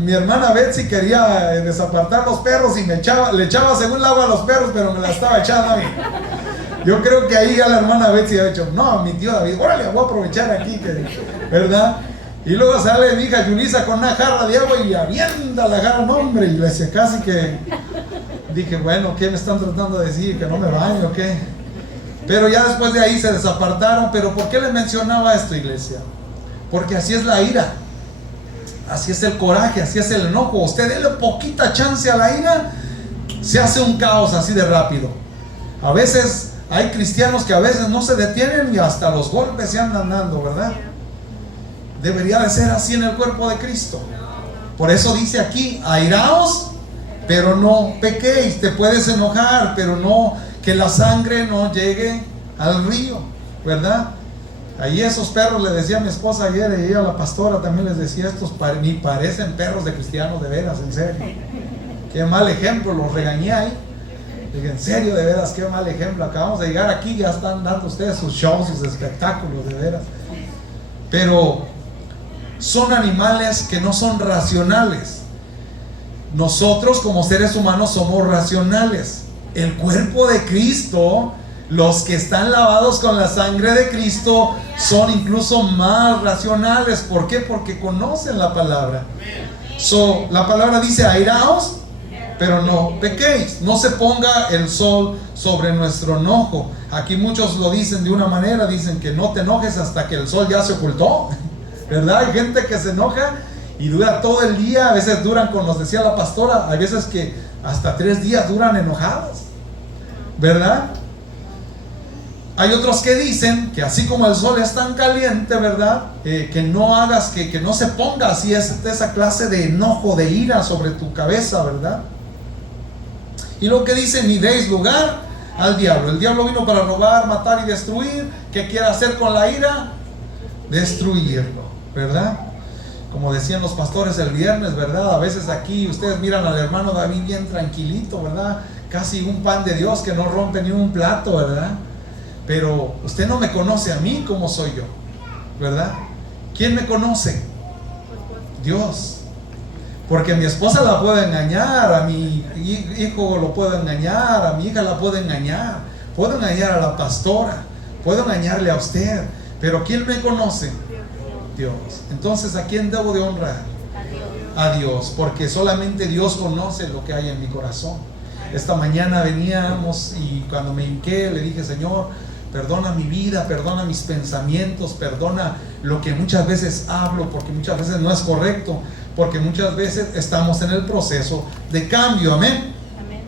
mi hermana Betsy, quería desapartar los perros, y le echaba según el agua a los perros, pero me la estaba echando a mí. Yo creo que ahí ya la hermana Betsy ha dicho: no, mi tío David, órale, voy a aprovechar aquí, ¿verdad? Y luego sale mi hija Yulisa con una jarra de agua y avienta la jarra. No, hombre, iglesia, casi que dije: bueno, ¿qué me están tratando de decir? ¿Que no me baño o qué? Pero ya después de ahí se desapartaron. Pero ¿por qué les mencionaba esto, iglesia? Porque así es la ira, así es el coraje, así es el enojo. Usted déle poquita chance a la ira, se hace un caos así de rápido. A veces hay cristianos que a veces no se detienen y hasta los golpes se andan dando, ¿verdad? Debería de ser así en el cuerpo de Cristo. Por eso dice aquí, airaos, pero no pequéis. Te puedes enojar, pero no, que la sangre no llegue al río, ¿verdad? Ahí esos perros, le decía a mi esposa ayer, y ella, la pastora, también les decía, estos ni parecen perros de cristianos, de veras, en serio. Qué mal ejemplo, los regañé ahí. Dije, en serio, de veras, qué mal ejemplo. Acabamos de llegar aquí, ya están dando ustedes sus shows, sus espectáculos, de veras. Pero son animales que no son racionales. Nosotros como seres humanos somos racionales. El cuerpo de Cristo, los que están lavados con la sangre de Cristo, son incluso más racionales. ¿Por qué? Porque conocen la palabra. La palabra dice, airaos, pero no pequéis. No se ponga el sol sobre nuestro enojo. Aquí muchos lo dicen de una manera, dicen que no te enojes hasta que el sol ya se ocultó, ¿verdad? Hay gente que se enoja y dura todo el día. A veces duran, como nos decía la pastora, hay veces que hasta 3 días duran enojados, ¿verdad? Hay otros que dicen que así como el sol es tan caliente, ¿verdad? Que no hagas, que no se ponga así esa clase de enojo, de ira sobre tu cabeza, ¿verdad? Y lo que dice, ni deis lugar al diablo. El diablo vino para robar, matar y destruir. ¿Qué quiere hacer con la ira? Destruirlo, ¿verdad? Como decían los pastores el viernes, ¿verdad? A veces aquí ustedes miran al hermano David bien tranquilito, ¿verdad? Casi un pan de Dios que no rompe ni un plato, ¿verdad? Pero usted no me conoce a mí como soy yo, ¿verdad? ¿Quién me conoce? Dios. Porque mi esposa la puedo engañar, a mi hijo lo puedo engañar, a mi hija la puedo engañar a la pastora, puedo engañarle a usted, pero ¿quién me conoce? Dios. Entonces, ¿a quién debo de honrar? A Dios, porque solamente Dios conoce lo que hay en mi corazón. Esta mañana veníamos y cuando me hinqué le dije, Señor, perdona mi vida, perdona mis pensamientos, perdona lo que muchas veces hablo, porque muchas veces no es correcto, porque muchas veces estamos en el proceso de cambio, amén. Amén.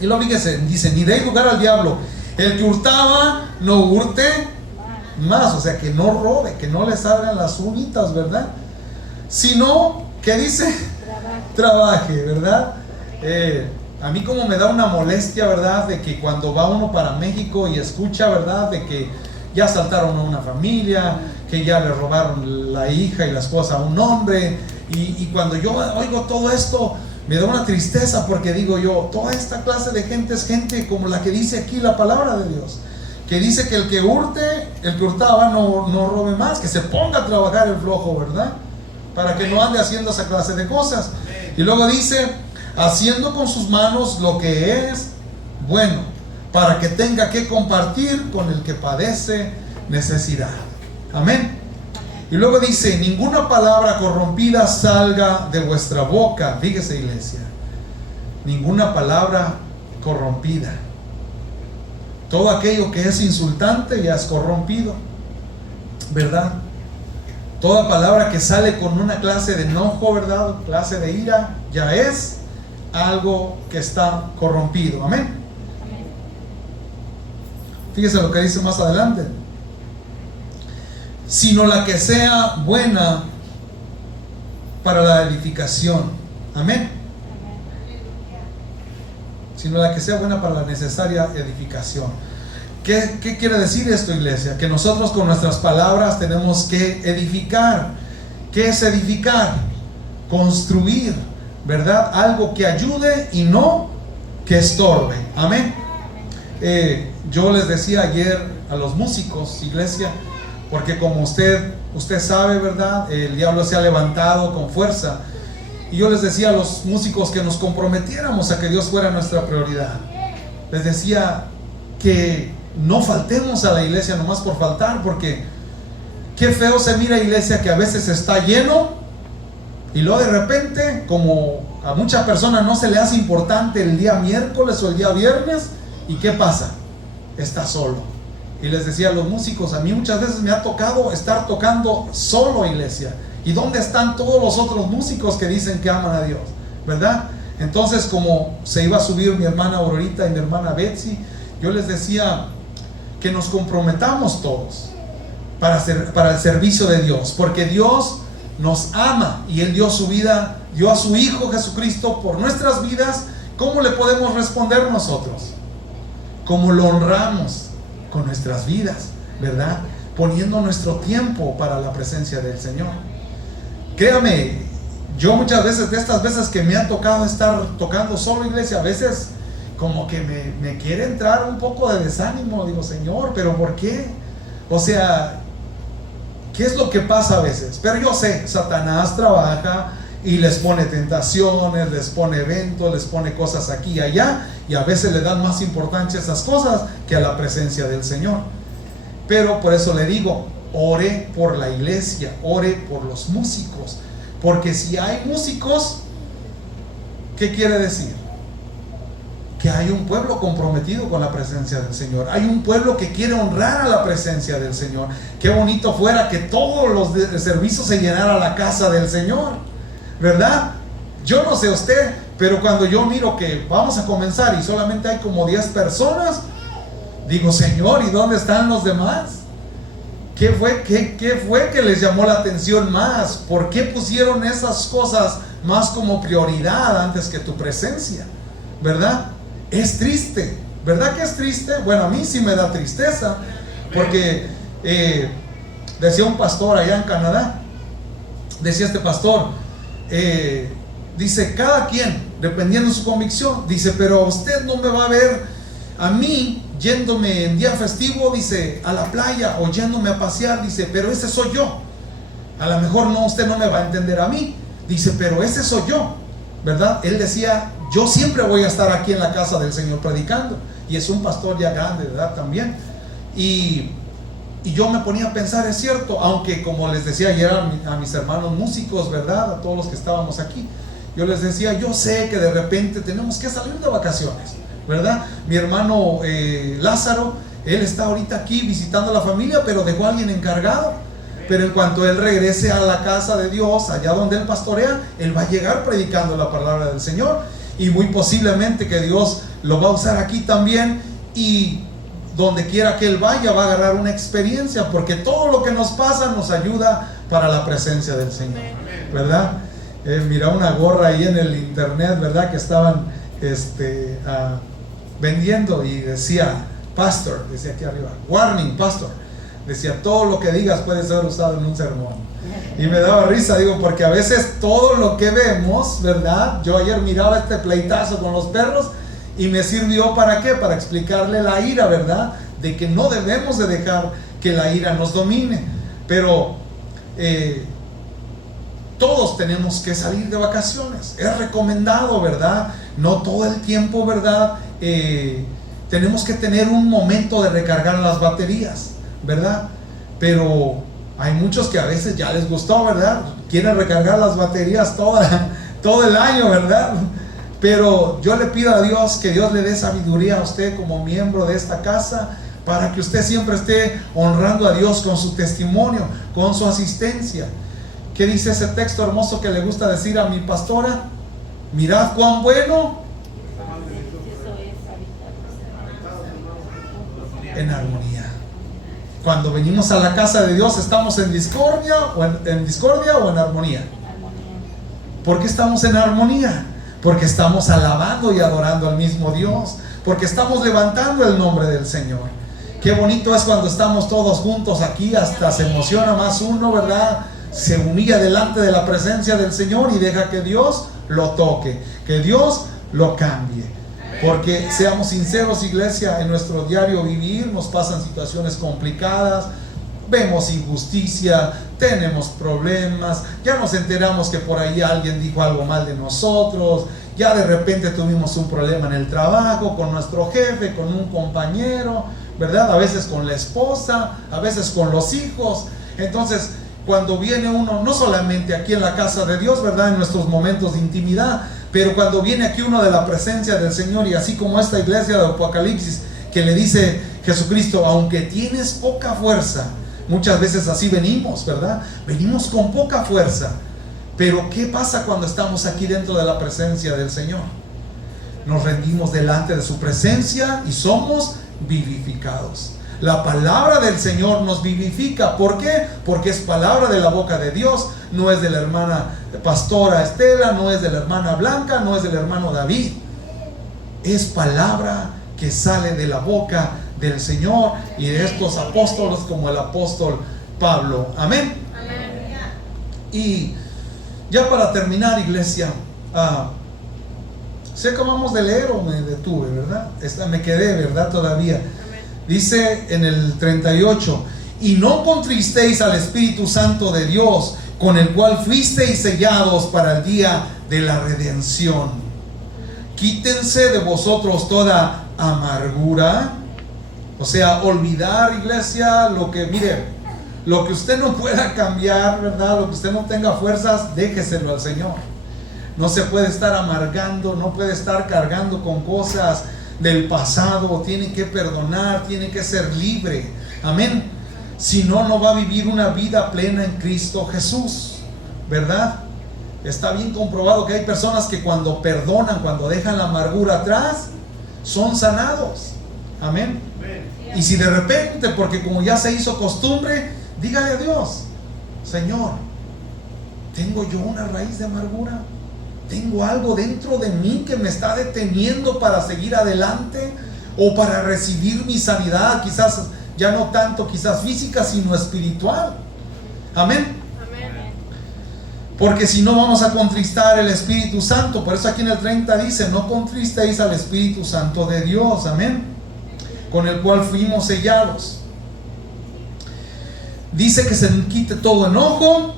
Y luego fíjese, dice, ni deis lugar al diablo. El que hurtaba, no hurte más, o sea, que no robe, que no le salgan las uñitas, ¿verdad? Sino, ¿qué dice? Trabaje, ¿verdad? A mí como me da una molestia, ¿verdad? De que cuando va uno para México y escucha, ¿verdad? De que ya asaltaron a una familia, que ya le robaron la hija y la esposa a un hombre. Y cuando yo oigo todo esto, me da una tristeza, porque digo yo, toda esta clase de gente es gente como la que dice aquí la palabra de Dios, que dice que el que hurtaba no robe más, que se ponga a trabajar el flojo, ¿verdad? Para que no ande haciendo esa clase de cosas. Y luego dice, haciendo con sus manos lo que es bueno, para que tenga que compartir con el que padece necesidad. Amén. Y luego dice, ninguna palabra corrompida salga de vuestra boca. Fíjese, iglesia, ninguna palabra corrompida. Todo aquello que es insultante ya es corrompido, ¿verdad? Toda palabra que sale con una clase de enojo, ¿verdad? Clase de ira, ya es algo que está corrompido. Amén. Fíjese lo que dice más adelante. Sino la que sea buena para la edificación. Amén. Sino la que sea buena para la necesaria edificación. ¿Qué quiere decir esto, iglesia? Que nosotros con nuestras palabras tenemos que edificar. ¿Qué es edificar? Construir, ¿verdad? Algo que ayude y no que estorbe. Amén. Yo les decía ayer a los músicos, iglesia, porque como usted sabe, ¿verdad? El diablo se ha levantado con fuerza. Y yo les decía a los músicos que nos comprometiéramos a que Dios fuera nuestra prioridad. Les decía que no faltemos a la iglesia nomás por faltar, porque qué feo se mira, iglesia, que a veces está lleno y luego de repente, como a muchas personas no se le hace importante el día miércoles o el día viernes, ¿y qué pasa? Está solo. Y les decía a los músicos, a mí muchas veces me ha tocado estar tocando solo, iglesia. ¿Y dónde están todos los otros músicos que dicen que aman a Dios? ¿Verdad? Entonces, como se iba a subir mi hermana Aurorita y mi hermana Betsy, yo les decía que nos comprometamos todos para el servicio de Dios, porque Dios nos ama y Él dio su vida, dio a su Hijo Jesucristo por nuestras vidas. ¿Cómo le podemos responder nosotros? Como lo honramos con nuestras vidas, ¿verdad? Poniendo nuestro tiempo para la presencia del Señor. Créame, yo muchas veces, de estas veces que me ha tocado estar tocando solo, iglesia, a veces como que me quiere entrar un poco de desánimo. Digo, Señor, ¿pero por qué? O sea, ¿qué es lo que pasa a veces? Pero yo sé, Satanás trabaja y les pone tentaciones, les pone eventos, les pone cosas aquí y allá, y a veces le dan más importancia a esas cosas que a la presencia del Señor. Pero por eso le digo, ore por la iglesia, ore por los músicos, porque si hay músicos, ¿qué quiere decir? Que hay un pueblo comprometido con la presencia del Señor, hay un pueblo que quiere honrar a la presencia del Señor. Qué bonito fuera que todos los servicios se llenara la casa del Señor, ¿verdad? Yo no sé usted, pero cuando yo miro que vamos a comenzar y solamente hay como 10 personas, digo, Señor, ¿y dónde están los demás? ¿Qué fue que les llamó la atención más? ¿Por qué pusieron esas cosas más como prioridad antes que tu presencia? ¿Verdad? Es triste, ¿verdad que es triste? Bueno, a mí sí me da tristeza, porque decía un pastor allá en Canadá, decía este pastor, dice, cada quien, dependiendo de su convicción, dice, pero usted no me va a ver a mí yéndome en día festivo, dice, a la playa o yéndome a pasear, dice, pero ese soy yo. A lo mejor no, usted no me va a entender a mí, dice, pero ese soy yo, ¿verdad? Él decía, yo siempre voy a estar aquí en la casa del Señor predicando, y es un pastor ya grande de edad también. Y yo me ponía a pensar, es cierto, aunque como les decía ayer a mis hermanos músicos, ¿verdad? A todos los que estábamos aquí, yo les decía, yo sé que de repente tenemos que salir de vacaciones, ¿verdad? Mi hermano Lázaro, él está ahorita aquí visitando a la familia, pero dejó a alguien encargado. Pero en cuanto él regrese a la casa de Dios, allá donde él pastorea, él va a llegar predicando la palabra del Señor, y muy posiblemente que Dios lo va a usar aquí también, y donde quiera que él vaya va a agarrar una experiencia, porque todo lo que nos pasa nos ayuda para la presencia del Señor, ¿verdad? Mira una gorra ahí en el internet, ¿verdad? Que estaban vendiendo y decía, pastor, decía aquí arriba, warning, pastor, decía, todo lo que digas puede ser usado en un sermón. Y me daba risa, digo, porque a veces todo lo que vemos, ¿verdad? Yo ayer miraba este pleitazo con los perros y me sirvió ¿para qué? Para explicarle la ira, ¿verdad? De que no debemos de dejar que la ira nos domine. Pero todos tenemos que salir de vacaciones, es recomendado, ¿verdad? No todo el tiempo, ¿verdad? Tenemos que tener un momento de recargar las baterías, ¿verdad? Pero hay muchos que a veces ya les gustó, ¿verdad? Quieren recargar las baterías todo el año, ¿verdad? Pero yo le pido a Dios que Dios le dé sabiduría a usted como miembro de esta casa, para que usted siempre esté honrando a Dios con su testimonio, con su asistencia. ¿Qué dice ese texto hermoso que le gusta decir a mi pastora? Mirad cuán bueno en armonía. Cuando venimos a la casa de Dios, ¿estamos en discordia o en armonía? ¿Por qué estamos en armonía? Porque estamos alabando y adorando al mismo Dios, porque estamos levantando el nombre del Señor. Qué bonito es cuando estamos todos juntos aquí, hasta se emociona más uno, ¿verdad? Se humilla delante de la presencia del Señor y deja que Dios lo toque, que Dios lo cambie. Porque seamos sinceros, iglesia, en nuestro diario vivir nos pasan situaciones complicadas, vemos injusticia, tenemos problemas, ya nos enteramos que por ahí alguien dijo algo mal de nosotros, ya de repente tuvimos un problema en el trabajo, con nuestro jefe, con un compañero, ¿verdad? A veces con la esposa, a veces con los hijos. Entonces, cuando viene uno, no solamente aquí en la casa de Dios, ¿verdad? En nuestros momentos de intimidad, pero cuando viene aquí uno de la presencia del Señor, y así como esta iglesia de Apocalipsis, que le dice Jesucristo, aunque tienes poca fuerza, muchas veces así venimos, ¿verdad? Venimos con poca fuerza. Pero ¿qué pasa cuando estamos aquí dentro de la presencia del Señor? Nos rendimos delante de su presencia y somos vivificados. La palabra del Señor nos vivifica. ¿Por qué? Porque es palabra de la boca de Dios. No es de la hermana pastora Estela, no es de la hermana Blanca, no es del hermano David. Es palabra que sale de la boca del Señor y de estos apóstoles como el apóstol Pablo. Amén. Y ya para terminar, iglesia, sé que vamos de leer o me detuve, ¿verdad? Me quedé, ¿verdad? Todavía. Dice en el 38: y no contristéis al Espíritu Santo de Dios, con el cual fuisteis sellados para el día de la redención. Quítense de vosotros toda amargura. O sea, olvidar, iglesia, lo que, mire, lo que usted no pueda cambiar, ¿verdad? Lo que usted no tenga fuerzas, déjeselo al Señor. No se puede estar amargando, no puede estar cargando con cosas del pasado. Tiene que perdonar, tiene que ser libre. Amén. Si no, no va a vivir una vida plena en Cristo Jesús, ¿verdad? Está bien comprobado que hay personas que cuando perdonan, cuando dejan la amargura atrás, son sanados. Amén. Y si de repente, porque como ya se hizo costumbre, dígale a Dios: Señor, ¿tengo yo una raíz de amargura? ¿Tengo algo dentro de mí que me está deteniendo para seguir adelante o para recibir mi sanidad? Quizás ya no tanto quizás física, sino espiritual. Amén. Porque si no, vamos a contristar el Espíritu Santo. Por eso aquí en el 30 dice: no contristéis al Espíritu Santo de Dios. Amén. Con el cual fuimos sellados. Dice que se quite todo enojo,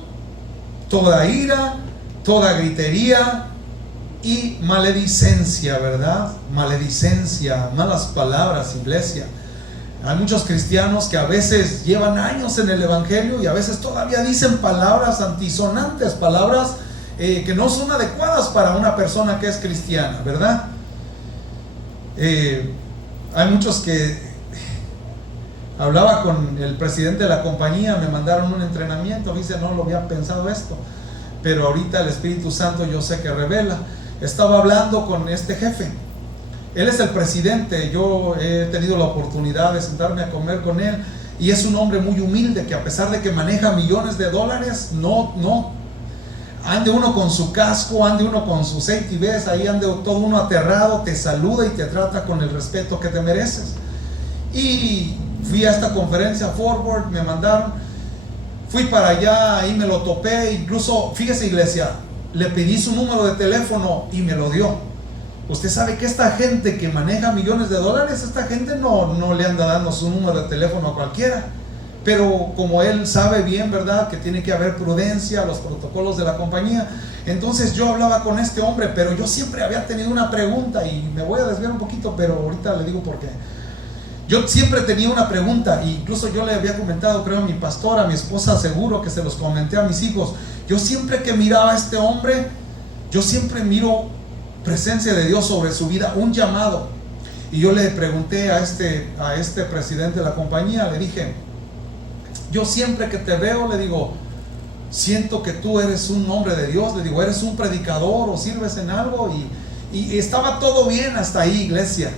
toda ira, toda gritería y maledicencia, ¿verdad? Maledicencia, malas palabras, iglesia. Hay muchos cristianos que a veces llevan años en el evangelio y a veces todavía dicen palabras antisonantes, palabras que no son adecuadas para una persona que es cristiana, ¿verdad? Hay muchos que hablaba con el presidente de la compañía, me mandaron un entrenamiento, dice: no lo había pensado esto, pero ahorita el Espíritu Santo yo sé que revela. Estaba hablando con este jefe, él es el presidente, yo he tenido la oportunidad de sentarme a comer con él, y es un hombre muy humilde que, a pesar de que maneja millones de dólares, no ande uno con su casco, ande uno con su safety vest, ahí ande todo uno aterrado, te saluda y te trata con el respeto que te mereces. Y fui a esta conferencia Forward, me mandaron, fui para allá, ahí me lo topé. Incluso, fíjese, iglesia, le pedí su número de teléfono y me lo dio. Usted sabe que esta gente que maneja millones de dólares, esta gente no le anda dando su número de teléfono a cualquiera. Pero como él sabe bien, ¿verdad?, que tiene que haber prudencia, los protocolos de la compañía. Entonces yo hablaba con este hombre, pero yo siempre había tenido una pregunta, y me voy a desviar un poquito, pero ahorita le digo por qué. Yo siempre tenía una pregunta, e incluso yo le había comentado, creo, a mi pastora, a mi esposa, seguro que se los comenté a mis hijos. Yo siempre que miraba a este hombre, yo siempre miro presencia de Dios sobre su vida, un llamado. Y yo le pregunté a este presidente de la compañía, le dije: yo siempre que te veo, le digo, siento que tú eres un hombre de Dios, le digo, eres un predicador o sirves en algo. Y estaba todo bien hasta ahí, iglesia.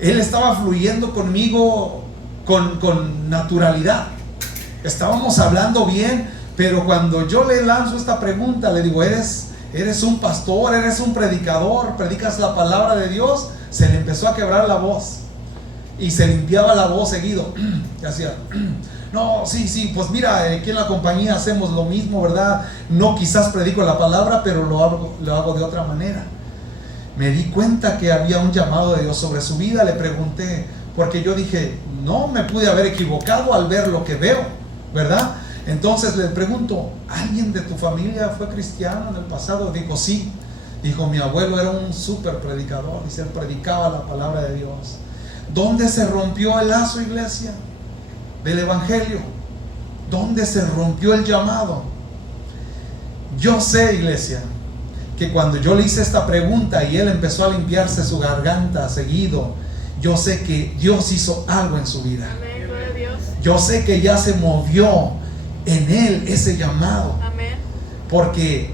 Él estaba fluyendo conmigo con naturalidad, estábamos hablando bien. Pero cuando yo le lanzo esta pregunta, le digo, eres un pastor, eres un predicador, predicas la palabra de Dios, se le empezó a quebrar la voz y se limpiaba la voz seguido. Y hacía: no, sí, pues mira, aquí en la compañía hacemos lo mismo, ¿verdad? No, quizás predico la palabra, pero lo hago de otra manera. Me di cuenta que había un llamado de Dios sobre su vida. Le pregunté, porque yo dije, no me pude haber equivocado al ver lo que veo, ¿verdad? Entonces le pregunto, ¿alguien de tu familia fue cristiano en el pasado? Dijo, sí. Dijo, mi abuelo era un súper predicador, dice, él predicaba la palabra de Dios. ¿Dónde se rompió el lazo, iglesia, del evangelio? ¿Dónde se rompió el llamado? Yo sé, iglesia, que cuando yo le hice esta pregunta y él empezó a limpiarse su garganta seguido, yo sé que Dios hizo algo en su vida. Amén, gloria a Dios. Yo sé que ya se movió en él ese llamado. Amén. Porque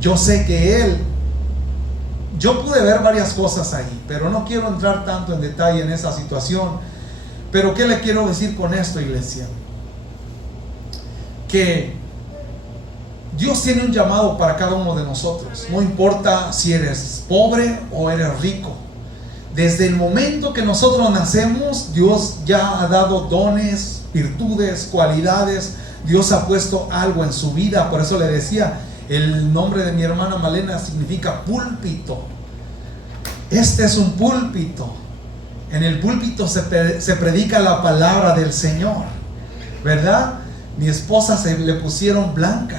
yo sé que él, yo pude ver varias cosas ahí, pero no quiero entrar tanto en detalle en esa situación. Pero ¿qué le quiero decir con esto, iglesia? Que Dios tiene un llamado para cada uno de nosotros. No importa si eres pobre o eres rico. Desde el momento que nosotros nacemos, Dios ya ha dado dones, virtudes, cualidades. Dios ha puesto algo en su vida. Por eso le decía, el nombre de mi hermana Malena significa púlpito. Este es un púlpito. En el púlpito se predica la palabra del Señor, ¿verdad? Mi esposa le pusieron Blanca,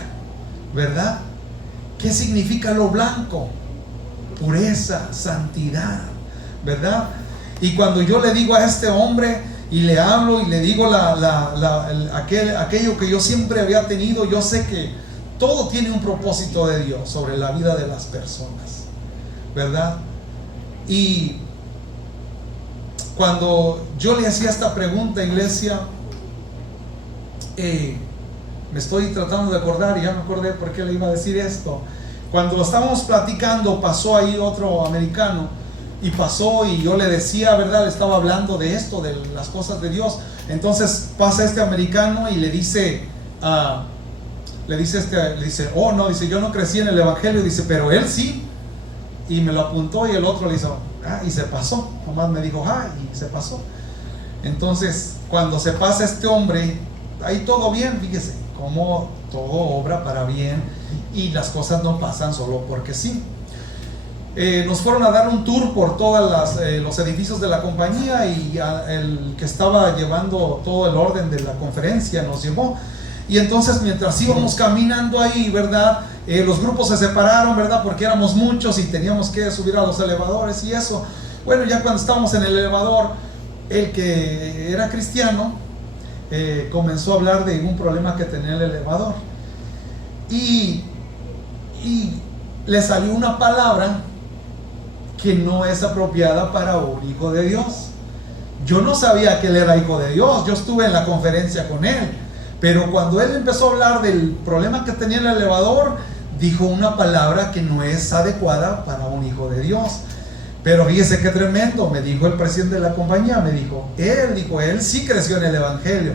¿verdad? ¿Qué significa lo blanco? Pureza, santidad, ¿verdad? Y cuando yo le digo a este hombre y le hablo y le digo aquello que yo siempre había tenido, yo sé que todo tiene un propósito de Dios sobre la vida de las personas, ¿verdad? Y cuando yo le hacía esta pregunta, iglesia, me estoy tratando de acordar, y ya me acordé por qué le iba a decir esto. Cuando estábamos platicando, pasó ahí otro americano, y pasó, y yo le decía, ¿verdad? Le estaba hablando de esto, de las cosas de Dios. Entonces pasa este americano y le dice, oh no, dice, yo no crecí en el evangelio, dice, pero él sí. Y me lo apuntó, y el otro le hizo, y se pasó, nomás me dijo, y se pasó. Entonces, cuando se pasa este hombre, ahí todo bien, fíjese, como todo obra para bien, y las cosas no pasan solo porque sí. Nos fueron a dar un tour por todos los edificios de la compañía, y el que estaba llevando todo el orden de la conferencia nos llevó. Y entonces, mientras íbamos caminando ahí, ¿verdad? Los grupos se separaron, ¿verdad? Porque éramos muchos y teníamos que subir a los elevadores y eso. Bueno, ya cuando estábamos en el elevador, el que era cristiano comenzó a hablar de un problema que tenía el elevador. Y le salió una palabra que no es apropiada para un hijo de Dios. Yo no sabía que él era hijo de Dios. Yo estuve en la conferencia con él. Pero cuando él empezó a hablar del problema que tenía el elevador, dijo una palabra que no es adecuada para un hijo de Dios. Pero fíjese qué tremendo, me dijo el presidente de la compañía, me dijo, él sí creció en el evangelio,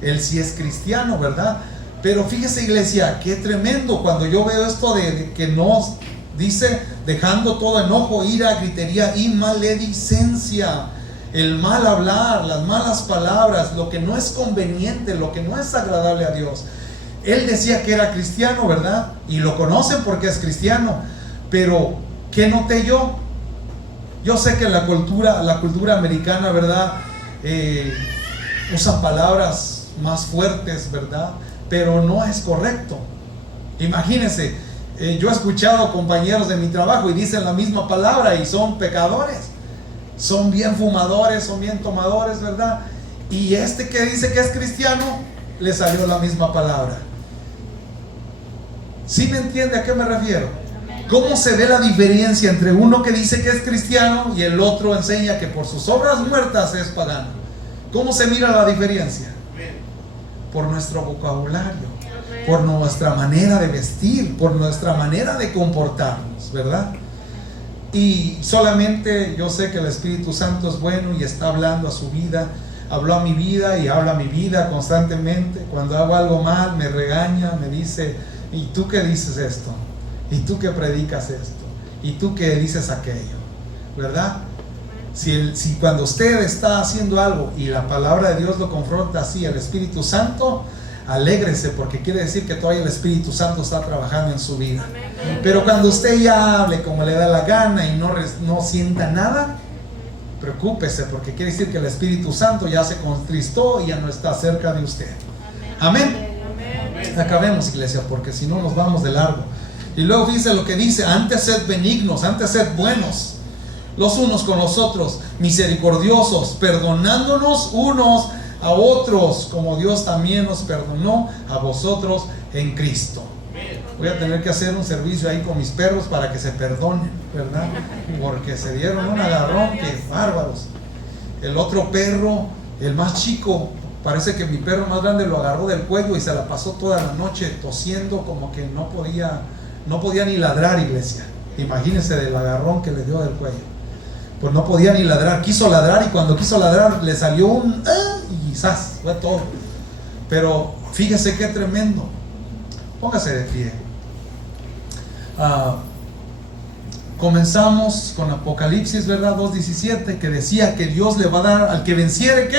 él sí es cristiano, ¿verdad? Pero fíjese, iglesia, qué tremendo cuando yo veo esto de que nos dice, dejando todo enojo, ira, gritería y maledicencia. El mal hablar, las malas palabras, lo que no es conveniente, lo que no es agradable a Dios. Él decía que era cristiano, ¿verdad? Y lo conocen porque es cristiano. Pero, ¿qué noté yo? Yo sé que la cultura americana, ¿verdad? Usan palabras más fuertes, ¿verdad? Pero no es correcto. Imagínense, yo he escuchado compañeros de mi trabajo y dicen la misma palabra y son pecadores. Son bien fumadores, son bien tomadores, ¿verdad? Y este que dice que es cristiano, le salió la misma palabra. ¿Sí me entiende a qué me refiero? ¿Cómo se ve la diferencia entre uno que dice que es cristiano y el otro enseña que por sus obras muertas es pagano? ¿Cómo se mira la diferencia? Por nuestro vocabulario, por nuestra manera de vestir, por nuestra manera de comportarnos, ¿verdad? Y solamente yo sé que el Espíritu Santo es bueno y está hablando a su vida. Habló a mi vida y habla a mi vida constantemente. Cuando hago algo mal me regaña, me dice, ¿y tú qué dices esto? ¿Y tú qué predicas esto? ¿Y tú qué dices aquello? ¿Verdad? Si cuando usted está haciendo algo y la palabra de Dios lo confronta así, el Espíritu Santo, alégrese, porque quiere decir que todavía el Espíritu Santo está trabajando en su vida. Pero cuando usted ya hable como le da la gana y no sienta nada, preocúpese, porque quiere decir que el Espíritu Santo ya se contristó y ya no está cerca de usted. Amén. Acabemos, iglesia, porque si no nos vamos de largo. Y luego dice lo que dice: antes sed benignos, antes sed buenos los unos con los otros, misericordiosos, perdonándonos unos a otros, como Dios también nos perdonó a vosotros en Cristo. Voy a tener que hacer un servicio ahí con mis perros para que se perdonen, ¿verdad? Porque se dieron un agarrón que bárbaros. El otro perro, el más chico, parece que mi perro más grande lo agarró del cuello y se la pasó toda la noche tosiendo, como que no podía ni ladrar, iglesia. Imagínense del agarrón que le dio del cuello. Pues no podía ni ladrar, quiso ladrar, y cuando quiso ladrar le salió un y ¡zas! Fue todo. Pero fíjese qué tremendo. Póngase de pie. Comenzamos con Apocalipsis, ¿verdad? 2:17, que decía que Dios le va a dar al que venciere, ¿qué?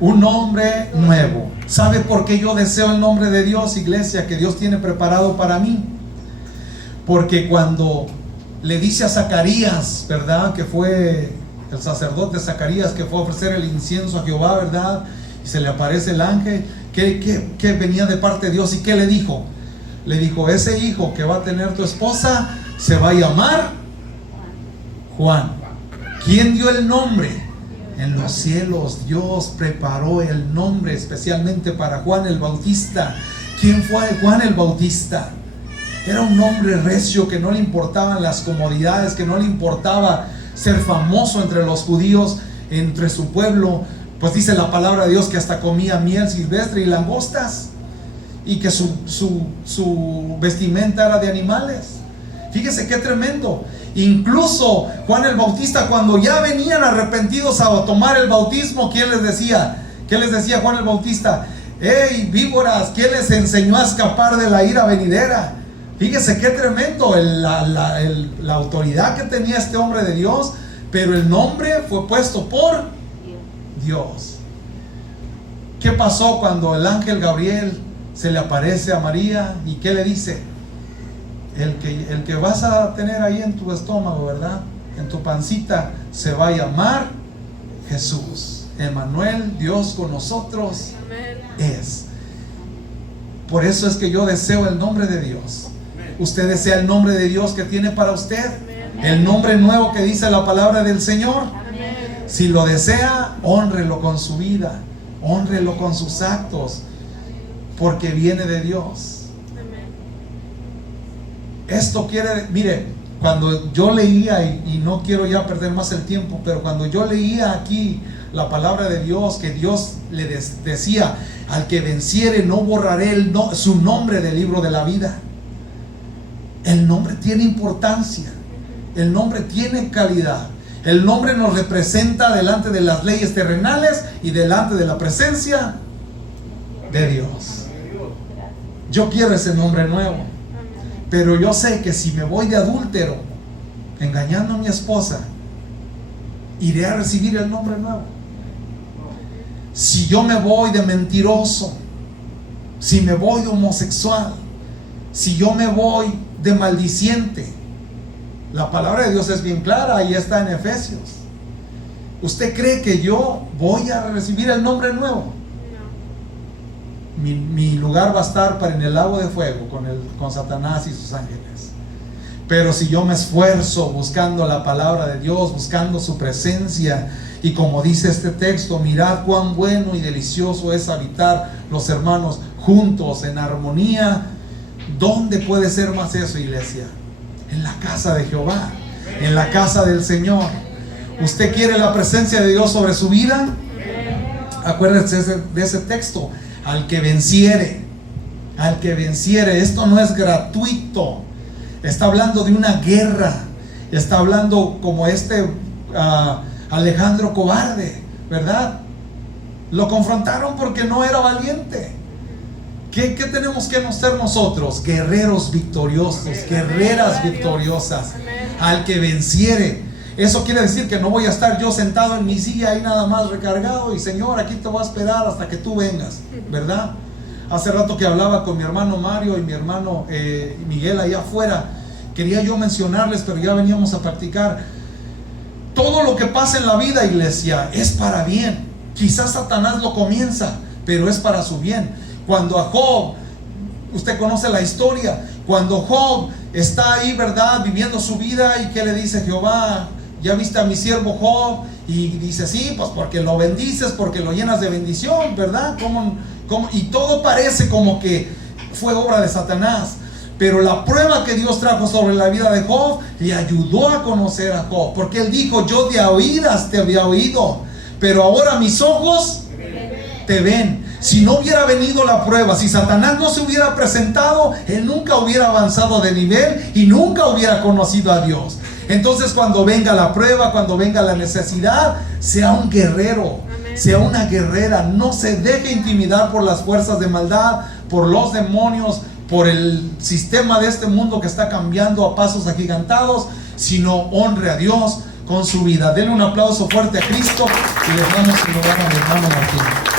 Un nombre nuevo. ¿Sabe por qué yo deseo el nombre de Dios, iglesia, que Dios tiene preparado para mí? Porque cuando le dice a Zacarías, ¿verdad? Que fue el sacerdote Zacarías que fue a ofrecer el incienso a Jehová, ¿verdad? Y se le aparece el ángel que venía de parte de Dios. ¿Y qué le dijo? Le dijo, ese hijo que va a tener tu esposa se va a llamar Juan. ¿Quién dio el nombre? En los cielos Dios preparó el nombre especialmente para Juan el Bautista. ¿Quién fue Juan el Bautista? Era un hombre recio, que no le importaban las comodidades, que no le importaba ser famoso entre los judíos, entre su pueblo. Pues dice la palabra de Dios que hasta comía miel silvestre y langostas, y que su vestimenta era de animales. Fíjese qué tremendo. Incluso Juan el Bautista, cuando ya venían arrepentidos a tomar el bautismo, ¿quién les decía? ¿Qué les decía Juan el Bautista? ¡Ey, víboras! ¿Quién les enseñó a escapar de la ira venidera? Fíjese qué tremendo la autoridad que tenía este hombre de Dios, pero el nombre fue puesto por Dios. ¿Qué pasó cuando el ángel Gabriel se le aparece a María? ¿Y qué le dice? El que vas a tener ahí en tu estómago, ¿verdad? En tu pancita, se va a llamar Jesús. Emmanuel, Dios con nosotros es. Por eso es que yo deseo el nombre de Dios. Usted desea el nombre de Dios que tiene para usted, el nombre nuevo que dice la palabra del Señor. Si lo desea, hónrelo con su vida, hónrelo con sus actos, porque viene de Dios. Esto quiere, mire, cuando yo leía, y no quiero ya perder más el tiempo, pero cuando yo leía aquí la palabra de Dios, que Dios le decía, al que venciere no borraré su nombre del libro de la vida. El nombre tiene importancia, el nombre tiene calidad, el nombre nos representa delante de las leyes terrenales y delante de la presencia de Dios. Yo quiero ese nombre nuevo, pero yo sé que si me voy de adúltero, engañando a mi esposa, iré a recibir el nombre nuevo. Si yo me voy de mentiroso, si me voy de homosexual, si yo me voy de maldiciente, la palabra de Dios es bien clara, ahí está en Efesios. ¿Usted cree que yo voy a recibir el nombre nuevo? Mi lugar va a estar en el lago de fuego con Satanás y sus ángeles. Pero si yo me esfuerzo buscando la palabra de Dios, buscando su presencia, y como dice este texto, mirad cuán bueno y delicioso es habitar los hermanos juntos en armonía. ¿Dónde puede ser más eso, iglesia? En la casa de Jehová, en la casa del Señor. ¿Usted quiere la presencia de Dios sobre su vida? Acuérdense de ese texto. Al que venciere, esto no es gratuito. Está hablando de una guerra. Está hablando como Alejandro Cobarde, ¿verdad? Lo confrontaron porque no era valiente. ¿Qué tenemos que ser nosotros? Guerreros victoriosos, guerreras victoriosas. Al que venciere. Eso quiere decir que no voy a estar yo sentado en mi silla ahí nada más recargado y Señor, aquí te voy a esperar hasta que tú vengas, ¿verdad? Hace rato que hablaba con mi hermano Mario y mi hermano Miguel allá afuera, quería yo mencionarles, pero ya veníamos a practicar. Todo lo que pasa en la vida, iglesia, es para bien. Quizás Satanás lo comienza, pero es para su bien. Cuando a Job, usted conoce la historia, cuando Job está ahí, ¿verdad?, viviendo su vida, y que le dice Jehová, ya viste a mi siervo Job, y dice, sí, pues porque lo bendices, porque lo llenas de bendición, ¿verdad? Y todo parece como que fue obra de Satanás. Pero la prueba que Dios trajo sobre la vida de Job le ayudó a conocer a Job, porque él dijo: yo de oídas te había oído, pero ahora mis ojos te ven. Si no hubiera venido la prueba, si Satanás no se hubiera presentado, él nunca hubiera avanzado de nivel y nunca hubiera conocido a Dios. Entonces, cuando venga la prueba, cuando venga la necesidad, sea un guerrero, sea una guerrera. No se deje intimidar por las fuerzas de maldad, por los demonios, por el sistema de este mundo que está cambiando a pasos agigantados, sino honre a Dios con su vida. Denle un aplauso fuerte a Cristo y les damos el lugar al hermano Martín.